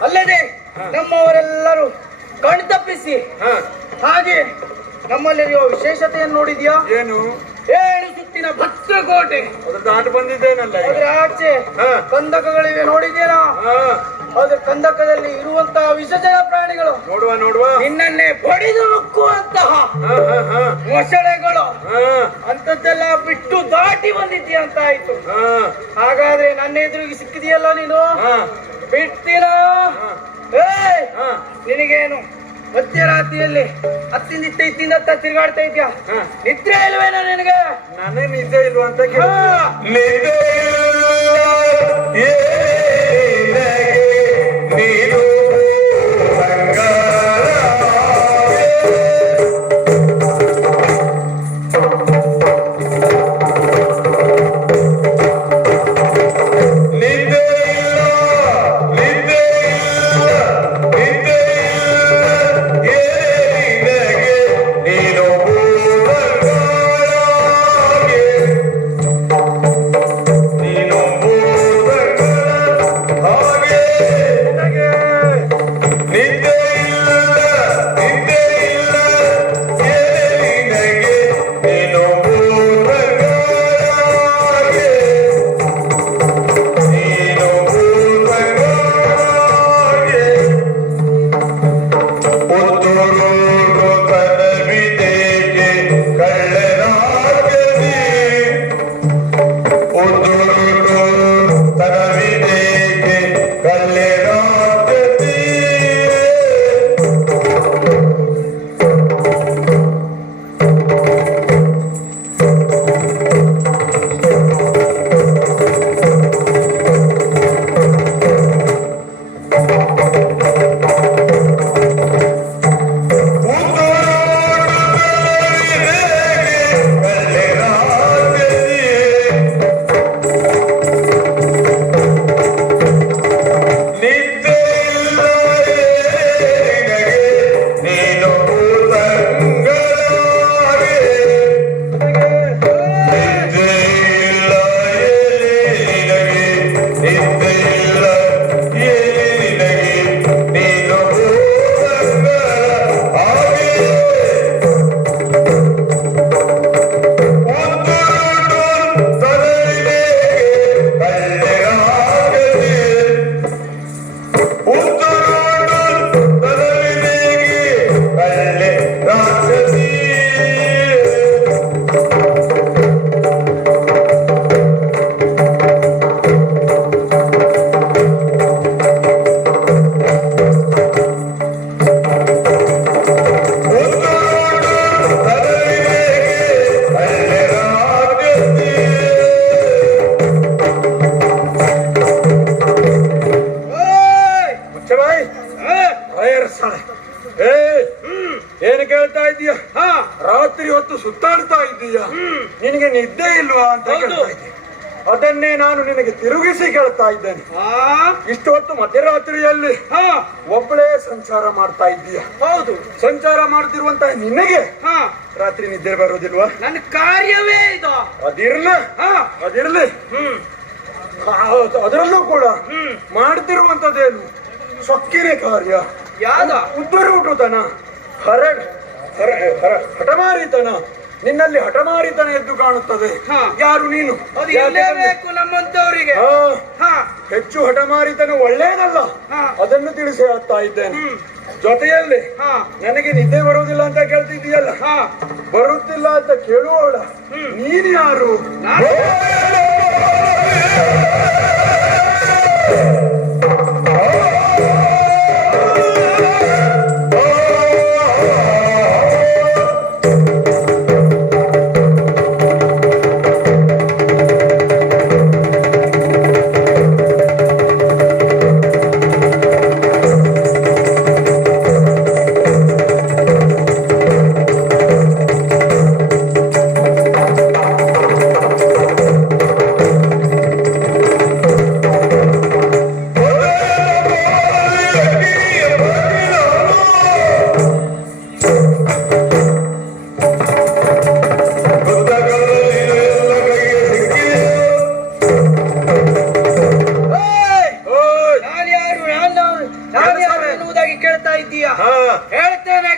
ಅಲ್ಲದೆ ನಮ್ಮವರೆಲ್ಲರೂ ಕಣ್ತಪ್ಪಿಸಿ ಹಾಗೆ ನಮ್ಮಲ್ಲಿರುವ ವಿಶೇಷತೆಯನ್ನು ನೋಡಿದ್ಯಾ? ಏನು? 7 ಸುತ್ತಿನ ಭದ್ರಕೋಟೆ ಅದು ದಾಟಿ ಬಂದಿದ್ದೇನಲ್ಲ. ಅದರ ಆಚೆ ಕಂದಕಗಳಿವೆ, ನೋಡಿದ್ದೇನಾ? ಅದ್ರ ಕಂದಕದಲ್ಲಿ ಇರುವಂತಹ ವಿಷಜಲ ಪ್ರಾಣಿಗಳು ನೋಡುವ ನೋಡುವ ನಿನ್ನನ್ನೇ ಬಡಿದು ನುಕ್ಕುವಂತಹ ಮೊಸಳೆಗಳು ಅಂತದ್ದೆಲ್ಲ ಬಿಟ್ಟು ದಾಟಿ ಬಂದಿದ್ದೀಯ ಅಂತ ಆಯ್ತು. ಹಾಗಾದ್ರೆ ನನ್ನ ಎದುರಿಗೆ ಸಿಕ್ಕಿದೆಯಲ್ಲ ನೀನು, ಬಿಡ್ತೀನ? ನಿನಗೇನು ಮಧ್ಯರಾತ್ರಿಯಲ್ಲಿ ಅತ್ತಿಂದಿತ್ತ ಇತ್ತಿಂದತ್ತ ತಿರುಗಾಡ್ತಾ ಇದ್ಯಾ? ನಿದ್ರೆ ಇಲ್ವೇನೋ ನಿನಗೆ? ನನಗೆ ನಿದ್ದೆ ಇಲ್ವ ಅಂತ ನೀನು ಏನು ಕೇಳ್ತಾ ಇದ್ದೀಯ? ರಾತ್ರಿ ಹೊತ್ತು ಸುತ್ತಾಡ್ತಾ ಇದ್ದೀಯ, ನಿನಗೆ ನಿದ್ದೆ ಇಲ್ವಾ ಅಂತ ಕೇಳ್ತಾ ಇದ್ದೀಯ. ಅದನ್ನೇ ನಾನು ನಿನಗೆ ತಿರುಗಿಸಿ ಕೇಳ್ತಾ ಇದ್ದೇನೆ. ಇಷ್ಟು ಹೊತ್ತು ಮಧ್ಯರಾತ್ರಿಯಲ್ಲಿ ಒಬ್ಬಳೇ ಸಂಚಾರ ಮಾಡ್ತಾ ಇದ್ದೀಯ. ಹೌದು, ಸಂಚಾರ ಮಾಡ್ತಿರುವಂತಹ ನಿನಗೆ ರಾತ್ರಿ ನಿದ್ದೆ ಬರೋದಿಲ್ವಾ? ನನ್ನ ಕಾರ್ಯವೇ ಇದು. ಅದಿರ್ಲಿ ಅದರಲ್ಲೂ ಕೂಡ ಮಾಡ್ತಿರುವಂತದ್ದೇನು ಸೊಕ್ಕಿನ ಕಾರ್ಯ. ಯಾದ ಉದ್ದರೂಟುತನ, ಹಠಮಾರಿತನ. ನಿನ್ನಲ್ಲಿ ಹಠಮಾರಿತನ ಎದ್ದು ಕಾಣುತ್ತದೆ. ಯಾರು ನೀನು? ಬೇಕು ನಮ್ಮಂತವರಿಗೆ. ಹೆಚ್ಚು ಹಠಮಾರಿತನ ಒಳ್ಳೇದಲ್ಲ, ಅದನ್ನು ತಿಳಿಸಿ ಹೇಳ್ತಾ ಇದ್ದೇನೆ. ಜೊತೆಯಲ್ಲಿ ನನಗೆ ನಿದ್ದೆ ಬರುವುದಿಲ್ಲ ಅಂತ ಕೇಳ್ತಿದ್ದೀಯಲ್ಲ, ಬರುತ್ತಿಲ್ಲ ಅಂತ ಕೇಳುವವಳ ನೀನು ಯಾರು?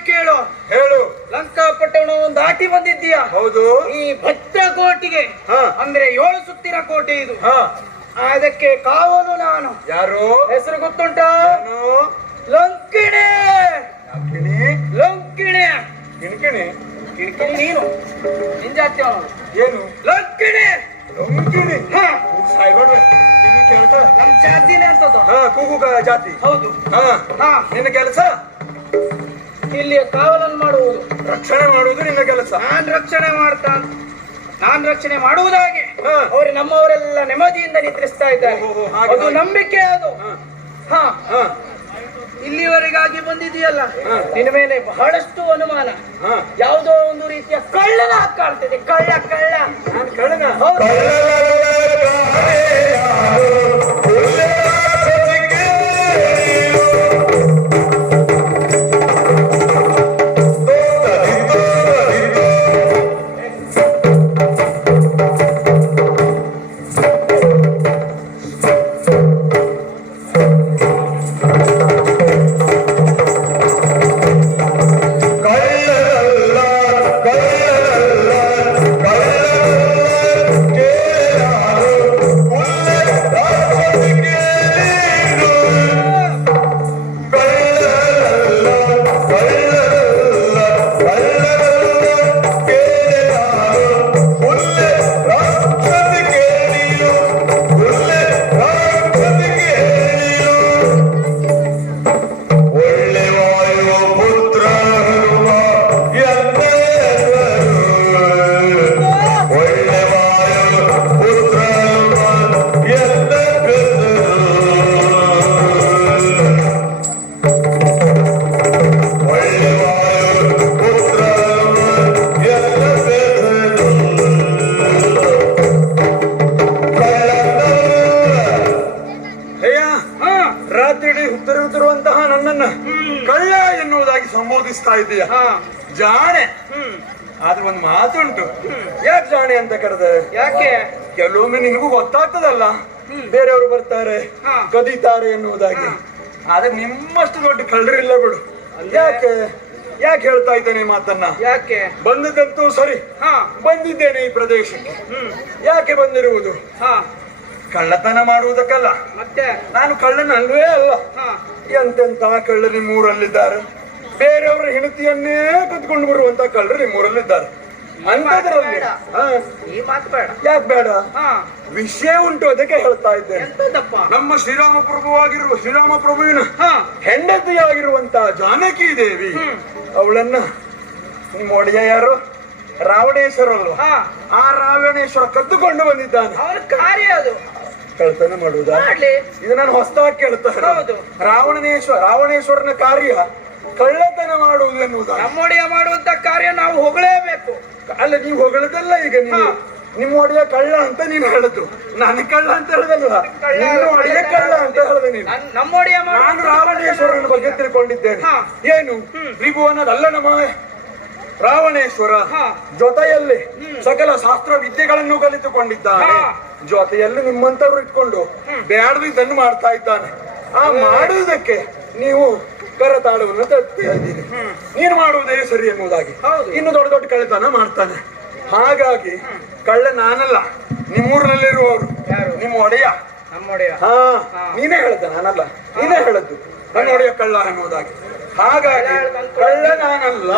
ಕೇಳು. ಹೇಳು. ಲಂಕಾಪಟ್ಟಣವನ್ನು ದಾಟಿ ಬಂದಿದ್ದೀಯಾ? ಹೌದು. ಈ ಭದ್ರಕೋಟೆಗೆ ಹಾ. ಅಂದ್ರೆ 7 ಸುತ್ತಿನ ಕೋಟೆ ಇದು. ಹಾ. ಅದಕ್ಕೆ ಕಾವಲು ನಾನು. ಯಾರು? ಹೆಸರು ಗೊತ್ತುಂಟಾ? ನಾನು. ಲಂಕಿಣಿ. ಲಂಕಿಣಿ. ಲಂಕಿಣಿ. ಕಿಣಿಕಿಣಿ. ಕಿಣಿಕಿಣಿ ನೀನು. ನಿನ್ ಜಾತಿ ಅವನು. ಏನು? ಲಂಕಿಣಿ. ಲಂಕಿಣಿ. ಹಾ. ಸಾಯ್ಬೇಡ್ರೆ ನಿನ್ನ ಕೆಲಸ. ನಮ್ ಜಾತಿನೇ ಅಂತದ್ದು. ಹಾ, ಕೂಗು ಜಾತಿ. ಹೌದು. ಹಾ. ಹಾ. ನಿನ್ನ ಕೆಲಸ ಇಲ್ಲಿ ಕಾವಲನ್ನು ಮಾಡುವುದು, ರಕ್ಷಣೆ ಮಾಡುವುದು ನಿನ್ನ ಕೆಲಸ. ನಾನ್ ರಕ್ಷಣೆ ಮಾಡುವುದಾಗಿ ಹಾ. ಅವರು ನಮ್ಮವರೆಲ್ಲ ನೆಮ್ಮದಿಯಿಂದ ನಿದ್ರಿಸ್ತಾ ಇದ್ದಾರೆ. ಓಹೋ, ಹಾಗೆ. ಅದು ನಂಬಿಕೆ ಅದು. ಹಾ. ಹಾ. ಹಾ. ಇಲ್ಲಿವರೆಗಾಗಿ ಬಂದಿದೆಯಲ್ಲ, ಹಾ. ನಿನ್ನ ಮೇಲೆ ಬಹಳಷ್ಟು ಅನುಮಾನ. ಹಾ. ಯಾವುದೋ ಒಂದು ರೀತಿಯ ಕಳ್ಳನ ಕಾಣ್ತಿದೆ. ಕಳ್ಳ. ನಾನು ಕಳ್ಳನ? ಹೌದು. ಕಳ್ಳ ಎನ್ನುವುದಾಗಿ ಸಂಬೋಧಿಸ್ತಾ ಇದೆಯಾ? ಜಾಣೆ. ಆದ್ರೆ ಒಂದು ಮಾತುಂಟು. ಯಾಕೆ ಜಾಣೆ ಅಂತ ಕರೆದೆ? ಯಾಕೆ? ಕೆಲವೊಮ್ಮೆ ನಿನಗೂ ಗೊತ್ತಾಗ್ತದಲ್ಲ, ಬೇರೆಯವರು ಬರ್ತಾರೆ ಕದೀತಾರೆ ಎನ್ನುವುದಾಗಿ. ಆದ್ರೆ ನಿಮ್ಮಷ್ಟು ದೊಡ್ಡ ಕಳ್ಳರಿಲ್ಲ ಬಿಡು. ಯಾಕೆ ಹೇಳ್ತಾ ಇದ್ದೇನೆ ಮಾತನ್ನ? ಯಾಕೆ? ಬಂದದಂತೂ ಸರಿ, ಬಂದಿದ್ದೇನೆ ಈ ಪ್ರದೇಶಕ್ಕೆ. ಯಾಕೆ ಬಂದಿರುವುದು? ಕಳ್ಳತನ ಮಾಡುವುದಕ್ಕಲ್ಲ. ಮತ್ತೆ ನಾನು ಕಳ್ಳನಲ್ವೇ ಅಲ್ಲ. ಎಂತೆಂತ ಕಳ್ಳರು ನಿಮ್ಮೂರಲ್ಲಿದ್ದಾರೆ. ಬೇರೆಯವರ ಹೆಂಡತಿಯನ್ನೇ ಕದ್ಕೊಂಡು ಬರುವಂತ ಕಳ್ಳರು ನಿಮ್ಮೂರಲ್ಲಿದ್ದಾರೆ. ಅಂತದ್ರಲ್ಲಿ ಯಾಕೆ ಬೇಡ? ವಿಷಯ ಉಂಟು, ಅದಕ್ಕೆ ಹೇಳ್ತಾ ಇದ್ದೇನೆ. ನಮ್ಮ ಶ್ರೀರಾಮ ಪ್ರಭುವಿನ ಹೆಂಡತಿಯಾಗಿರುವಂತ ಜಾನಕಿ ದೇವಿ, ಅವಳನ್ನ ನಿಮ್ಮ ಒಡೆಯ ಯಾರು? ರಾವಣೇಶ್ವರ ಅಲ್ವಾ? ಆ ರಾವಣೇಶ್ವರ ಕದ್ದುಕೊಂಡು ಬಂದಿದ್ದಾನೆ. ಅವರ ಕಾರ್ಯ ಅದು. ಕಳ್ತನ ಮಾಡುವುದಾ? ಇದು ನಾನು ಹೊಸದಾಗಿ ಕೇಳ್ತಾ ಇರೋದು. ರಾವಣೇಶ್ವರನ ಕಾರ್ಯ ಕಳ್ಳತನ ಮಾಡುವುದು ಎನ್ನುವುದು. ನಮ್ಮೊಡೆಯ ಮಾಡುವಂತ ಕಾರ್ಯ ನಾವು ಹೊಗಳೇಬೇಕು. ಅಲ್ಲ, ನೀವು ಹೊಗಳದಲ್ಲ. ಈಗ ನೀವು ನಿಮ್ಮ ಒಡೆಯ ಕಳ್ಳ ಅಂತ ನೀನು ಹೇಳುದು, ನಾನು ಕಳ್ಳ ಅಂತ ಹೇಳದಲ್ವಾ? ನಿಮ್ಮ ಒಡೆಯ ಕಳ್ಳ ಅಂತ ಹೇಳದ ನೀನು. ನಮ್ಮೊಡೆಯ ನಾನು ರಾವಣೇಶ್ವರನ ಬಗ್ಗೆ ತಿಳ್ಕೊಂಡಿದ್ದೇನೆ. ಏನು? ತ್ರಿಭುವನದಲ್ಲ ನಮ್ಮ ರಾವಣೇಶ್ವರ ಜೊತೆಯಲ್ಲಿ ಸಕಲ ಶಾಸ್ತ್ರ ವಿದ್ಯೆಗಳನ್ನು ಕಲಿತುಕೊಂಡಿದ್ದಾನೆ. ಜೊತೆಯಲ್ಲಿ ನಿಮ್ಮಂತವ್ರು ಇಟ್ಕೊಂಡು ಬೇಡದಿದ್ದನ್ನು ಮಾಡ್ತಾ ಇದ್ದಾನೆ. ಆ ಮಾಡುವುದಕ್ಕೆ ನೀವು ಕರತಾಳವನ್ನು ತರ್ತಾ ಇದ್ದೀರಿ. ನೀನು ಮಾಡುವುದೇ ಸರಿ ಎನ್ನುವುದಾಗಿ ಇನ್ನು ದೊಡ್ಡ ದೊಡ್ಡ ಕಳ್ಳತನ ಮಾಡ್ತಾನೆ. ಹಾಗಾಗಿ ಕಳ್ಳ ನಾನಲ್ಲ, ನಿಮ್ಮೂರಿನಲ್ಲಿರುವವರು, ನಿಮ್ಮ ಒಡೆಯ. ನೀನೇ ಹೇಳ್ದ, ನಾನಲ್ಲ. ನೀನೇ ಹೇಳದ್ದು ನನ್ನ ಒಡೆಯ ಕಳ್ಳ ಎನ್ನುವುದಾಗಿ. ಹಾಗಾಗಿ ಕಳ್ಳ ನಾನಲ್ಲ.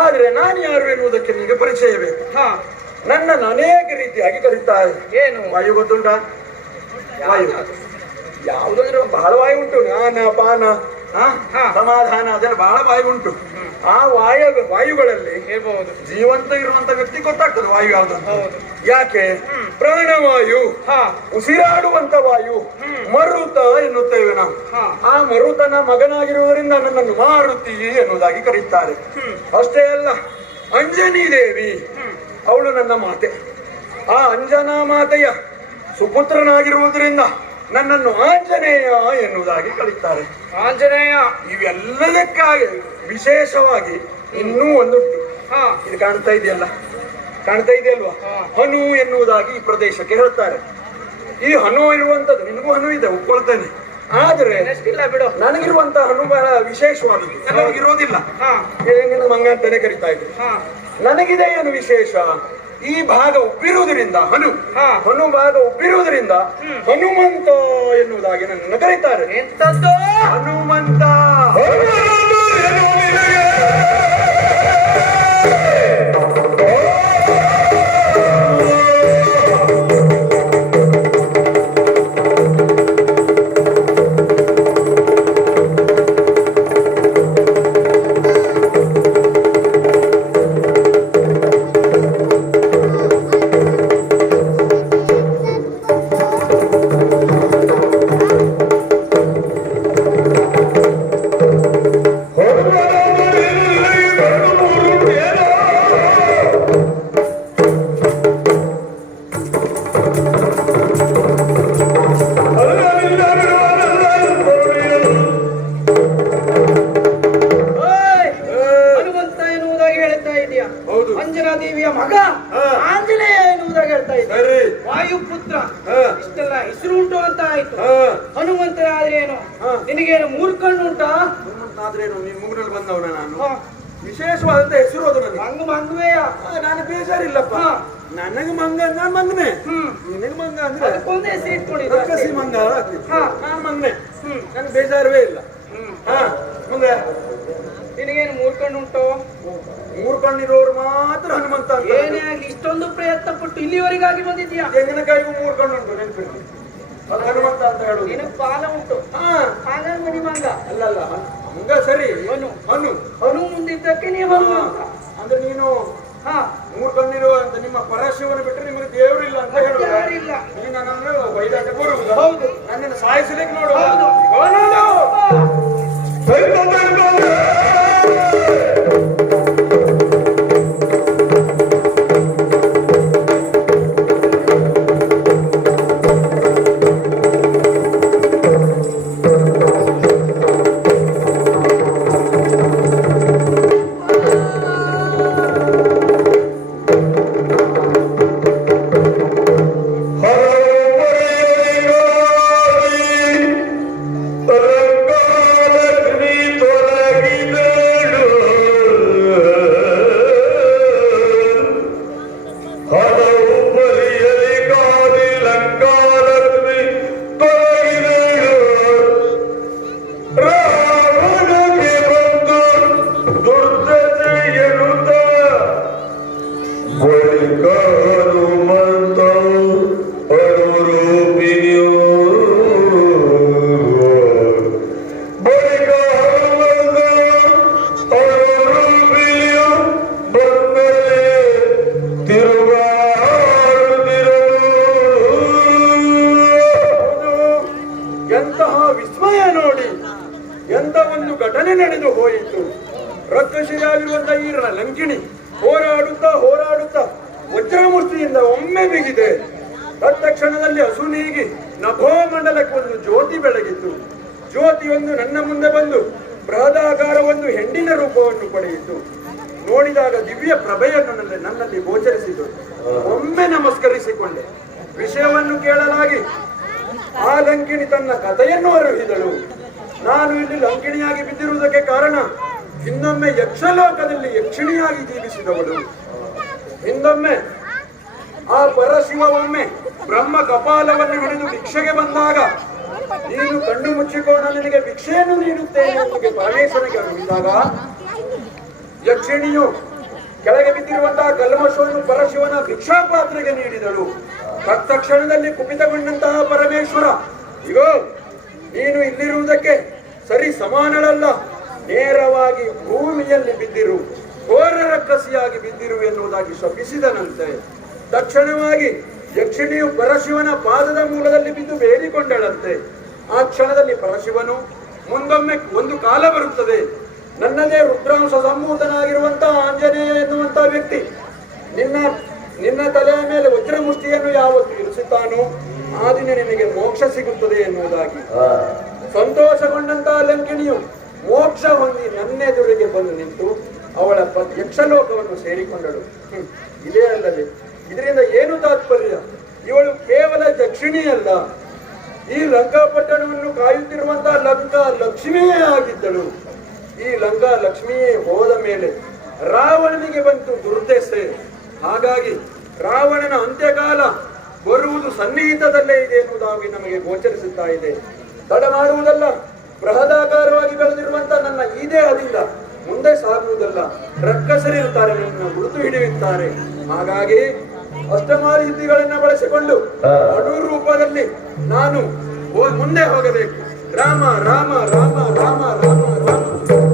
ಆದ್ರೆ ನಾನು ಯಾರು ಎನ್ನುವುದಕ್ಕೆ ನಿಮಗೆ ಪರಿಚಯ ಬೇಕು. ನನ್ನನ್ನು ಅನೇಕ ರೀತಿಯಾಗಿ ಕರೀತಾರೆ. ಏನು? ವಾಯು ಗೊತ್ತುಂಟ? ವಾಯು ಯಾವುದಂದ್ರೆ ಬಹಳ ವಾಯು ಉಂಟು. ಜ್ಞಾನ, ಪಾನ, ಸಮಾಧಾನ, ಅದೆಲ್ಲ ಬಹಳ ವಾಯು ಉಂಟು. ಆ ವಾಯುಗಳಲ್ಲಿ ಜೀವಂತ ಇರುವಂತ ವ್ಯಕ್ತಿ ಗೊತ್ತಾಗ್ತದೆ ವಾಯು ಯಾವುದು. ಯಾಕೆ? ಪ್ರಾಣವಾಯು, ಉಸಿರಾಡುವಂತ ವಾಯು, ಮರುತ ಎನ್ನುತ್ತೇವೆ ನಾವು. ಆ ಮರುತನ ಮಗನಾಗಿರುವುದರಿಂದ ನನ್ನನ್ನು ಮಾರುತಿ ಎನ್ನುವುದಾಗಿ ಕರೀತಾರೆ. ಅಷ್ಟೇ ಅಲ್ಲ, ಅಂಜನಿ ದೇವಿ ಅವಳು ನನ್ನ ಮಾತೆ. ಆ ಅಂಜನಾ ಮಾತೆಯ ಸುಪುತ್ರನಾಗಿರುವುದರಿಂದ ನನ್ನನ್ನು ಆಂಜನೇಯ ಎನ್ನುವುದಾಗಿ ಕರೀತಾರೆ. ಆಂಜನೇಯ. ಇವೆಲ್ಲದಕ್ಕಾಗಿ ವಿಶೇಷವಾಗಿ ಇನ್ನೂ ಒಂದುಂಟು. ಇದು ಕಾಣ್ತಾ ಇದೆಯಲ್ವಾ? ಹನು ಎನ್ನುವುದಾಗಿ ಈ ಪ್ರದೇಶಕ್ಕೆ ಹೇಳ್ತಾರೆ. ಈ ಹನು ಇರುವಂತದ್ದು, ನಿನಗೂ ಹನು ಇದೆ, ಒಪ್ಕೊಳ್ತೇನೆ. ಆದ್ರೆ ಎಷ್ಟಿಲ್ಲ ಬಿಡು. ನನಗಿರುವಂತಹ ಅನುಭವ ವಿಶೇಷವಾದದ್ದು, ಕೆಲವರಿಗಿರೋದಿಲ್ಲ. ನಿನ್ನ ಮಂಗ ಅಂತಾನೆ ಕರಿತಾ ಇದ್ರು. ನನಗಿದೆ ಏನು ವಿಶೇಷ, ಈ ಭಾಗ ಉಬ್ಬಿರುವುದರಿಂದ ಹನು ಭಾಗ ಉಬ್ಬಿರುವುದರಿಂದ ಹನುಮಂತ ಎನ್ನುವುದಾಗಿ ನನ್ನನ್ನು ಕರೀತಾರೆ. ಎಂತದ್ದು ಹನುಮಂತ. ಅಂಜನಾ ದೇವಿಯ ಮಗ ಆಂಜನೇಯ ಎನ್ನುವುದಾಗಿ ಹೇಳ್ತಾ ಇದ್ದಾರೆ. ವಾಯುಪುತ್ರ ಇಷ್ಟೆಲ್ಲ ಹೆಸರು ಉಂಟು ಅಂತ ಆಯ್ತು. ಹನುಮಂತನಾದ್ರೆ ಏನು, ನಿನಗೇನು ಮೂರು ಕಣ್ಣು ಉಂಟಾ? ಹನುಮಂತಾದ್ರೇನು, ನೀನ್ ಮೂರಲ್ಲಿ ಬಂದವನ ನಾನು. ವಿಶೇಷವಾದಂತ ಹೆಸರು ಅದು ನನಗೆ. ಮಂಗುವೆಯ ನಾನು ಬೇಜಾರಿಲ್ಲಪ್ಪ. ನನಗೆ ಮಂಗ, ನಾನು ಮಂಗನೆ. ನಿನಗೆ ಮಂಗ ಅಂದ್ರೆ ಅದಕ್ಕೊಂದೇ ಹೆಸರು ಇಟ್ಕೊಂಡಿದ್ದೆ. ಕಸಿ ಮಂಗ ನಾನು ಮಂಗನೆ, ನನ್ಗೆ ಬೇಜಾರವೇ ಇಲ್ಲ. ಮುಂದೆ ನಿನಗೇನು ಮೂರು ಕಣ್ಣು ಉಂಟು? ಮೂರು ಕಣ್ಣಿರೋರು ಮಾತ್ರ ಹನುಮಂತ ಅಂತ. ಏನೇ ಆಗ್ಲಿ ಇಷ್ಟೊಂದು ಪ್ರಯತ್ನ ಪಟ್ಟು ಇಲ್ಲಿವರೆಗಾಗಿ ಬಂದಿದ್ಯಾ. ತೆಂಗಿನಕಾಯಿಗೂ ಮೂರು ಕಣ್ಣು ಉಂಟು, ನೆನಪಿರಲಿ. ಅದು ಹನುಮಂತ ಅಂತ ಹೇಳುದು. ನಿನಗೆ ಪಾಲ ಉಂಟು. ಹಾಗಾಗಿ ಮನಿ ಮಂಗ ಅಲ್ಲಲ್ಲ, ಮಂಗ ಸರಿ. ಹನು ಹನು ಹನು ಮುಂದಿದ್ದಕ್ಕೆ ನೀವು ಅಂದ್ರೆ ನೀನು ಮೂರು ಕಣ್ಣಿರುವ ಅಂತ ನಿಮ್ಮ ಪರಶಿವನ ಬಿಟ್ಟರೆ ನಿಮಗೆ ದೇವರು ಇಲ್ಲ ಅಂತ ಹೇಳುದು. ಯಾರಿಲ್ಲ. ನೀನು ನನ್ನನ್ನು ವೈದಾಟ ಬರುವುದು. ಹೌದು. ನನ್ನನ್ನು ಸಾಯಿಸಲಿಕ್ಕೆ ನೋಡುವ. ನಡೆದು ಹೋಯಿತು. ರಕ್ತಶಿಲೆಯಾಗಿರುವಂತಹ ಈ ಲಂಕಿಣಿ ಹೋರಾಡುತ್ತಾ ವಜ್ರಮೂರ್ತಿಯಿಂದ ಒಮ್ಮೆ ಬಿಗಿದೆ. ತತ್ಕ್ಷಣದಲ್ಲಿ ಹಸುನೀಗಿ ನಭೋಮಂಡಲಕ್ಕೆ ಒಂದು ಜ್ಯೋತಿ ಬೆಳಗಿತು. ಜ್ಯೋತಿಯೊಂದು ನನ್ನ ಮುಂದೆ ಬಂದು ಬೃಹದಾಕಾರ ಒಂದು ಹೆಣ್ಣಿನ ರೂಪವನ್ನು ಪಡೆಯಿತು. ನೋಡಿದಾಗ ದಿವ್ಯ ಪ್ರಭೆಯನ್ನು ನನ್ನಲ್ಲಿ ಗೋಚರಿಸಿತು. ಒಮ್ಮೆ ನಮಸ್ಕರಿಸಿಕೊಂಡೆ. ವಿಷಯವನ್ನು ಕೇಳಲಾಗಿ ಆ ಲಂಕಿಣಿ ತನ್ನ ಕಥೆಯನ್ನು ಅರುಹಿದಳು. ನಾನು ಇಲ್ಲಿ ಲಂಕಿಣಿಯಾಗಿ ಬಿದ್ದಿರುವುದಕ್ಕೆ ಕಾರಣ, ಇನ್ನೊಮ್ಮೆ ಯಕ್ಷಲೋಕದಲ್ಲಿ ಯಕ್ಷಿಣಿಯಾಗಿ ಜೀವಿಸಿದವಳು. ಹಿಂದೊಮ್ಮೆ ಆ ಪರಶಿವ ಒಮ್ಮೆ ಬ್ರಹ್ಮ ಕಪಾಲವನ್ನು ಹಿಡಿದು ಭಿಕ್ಷೆಗೆ ಬಂದಾಗ, ನೀನು ಕಣ್ಣು ಮುಚ್ಚಿಕೊಂಡು ನಿನಗೆ ಭಿಕ್ಷೆಯನ್ನು ನೀಡುತ್ತೇನೆ ಎಂದು ಪರಮೇಶ್ವರನಿಗೆ ಅನುಗಿದಾಗ, ಯಕ್ಷಿಣಿಯು ಕೆಳಗೆ ಬಿದ್ದಿರುವಂತಹ ಕಲ್ಮಶವನ್ನು ಪರಶಿವನ ಭಿಕ್ಷಾಪಾತ್ರೆಗೆ ನೀಡಿದಳು. ತತ್ಕ್ಷಣದಲ್ಲಿ ಕುಪಿತಗೊಂಡಂತಹ ಪರಮೇಶ್ವರ, ಇಗೋ ನೀನು ಇಲ್ಲಿರುವುದಕ್ಕೆ ಸರಿ ಸಮಾನಳಲ್ಲ, ನೇರವಾಗಿ ಭೂಮಿಯಲ್ಲಿ ಬಿದ್ದಿರು, ಘೋರ ರಕ್ಕಸಿಯಾಗಿ ಬಿದ್ದಿರು ಎನ್ನುವುದಾಗಿ ಶಪಿಸಿದನಂತೆ. ತಕ್ಷಣವಾಗಿ ಯಕ್ಷಿಣಿಯು ಪರಶಿವನ ಪಾದದ ಮೂಲದಲ್ಲಿ ಬಿದ್ದು ಬೇಡಿಕೊಂಡಳಂತೆ. ಆ ಕ್ಷಣದಲ್ಲಿ ಪರಶಿವನು, ಮುಂದೊಮ್ಮೆ ಒಂದು ಕಾಲ ಬರುತ್ತದೆ, ನನ್ನದೇ ರುದ್ರಾಂಶ ಸಂಭೂತನಾಗಿರುವಂತಹ ಆಂಜನೇಯ ಎನ್ನುವಂತಹ ವ್ಯಕ್ತಿ ನಿನ್ನ ತಲೆಯ ಮೇಲೆ ವಜ್ರ ಮುಷ್ಟಿಯನ್ನು ಯಾವತ್ತು ಇರಿಸುತ್ತಾನೋ ಆ ದಿನ ನಿನಗೆ ಮೋಕ್ಷ ಸಿಗುತ್ತದೆ ಎನ್ನುವುದಾಗಿ ಸಂತೋಷಗೊಂಡಂತಹ ಲಂಕಿಣಿಯು ಮೋಕ್ಷ ಹೊಂದಿ ನನ್ನೆದುರಿಗೆ ಬಂದು ನಿಂತು ಅವಳ ಯಕ್ಷಲೋಕವನ್ನು ಸೇರಿಕೊಂಡಳು. ಇದೇ ಅಲ್ಲದೆ ಇದರಿಂದ ಏನು ತಾತ್ಪರ್ಯ? ಇವಳು ಕೇವಲ ಯಕ್ಷಿಣಿಯಲ್ಲ, ಈ ಲಂಕಾಪಟ್ಟಣವನ್ನು ಕಾಯುತ್ತಿರುವಂತಹ ಲಂಕಾ ಲಕ್ಷ್ಮಿಯೇ ಆಗಿದ್ದಳು. ಈ ಲಂಕಾ ಲಕ್ಷ್ಮಿಯೇ ಹೋದ ಮೇಲೆ ರಾವಣನಿಗೆ ಬಂತು ದುರ್ದೆಸೆ. ಹಾಗಾಗಿ ರಾವಣನ ಅಂತ್ಯಕಾಲ ಬರುವುದು ಸನ್ನಿಹಿತದಲ್ಲೇ ಇದೆ ಎನ್ನುವುದಾಗಿ ನಮಗೆ ಗೋಚರಿಸುತ್ತಾ ಇದೆ. ತಡ ಮಾಡುವುದಲ್ಲ, ಬೃಹದಾಕಾರವಾಗಿ ಬೆಳೆದಿರುವಂತಹ ನನ್ನ ಈ ದೇಹದಿಂದ ಮುಂದೆ ಸಾಗುವುದಲ್ಲ. ರಕ್ಕಸರಿರುತ್ತಾರೆ, ನನ್ನ ಗುರುತು ಹಿಡಿಯುತ್ತಾರೆ. ಹಾಗಾಗಿ ಅಷ್ಟಮಾರಿ ಸಿದ್ಧಿಗಳನ್ನ ಬಳಸಿಕೊಂಡು ಅಣು ರೂಪದಲ್ಲಿ ನಾನು ಮುಂದೆ ಹೋಗಬೇಕು. ರಾಮ ರಾಮ ರಾಮ ರಾಮ ರಾಮ ರಾಮ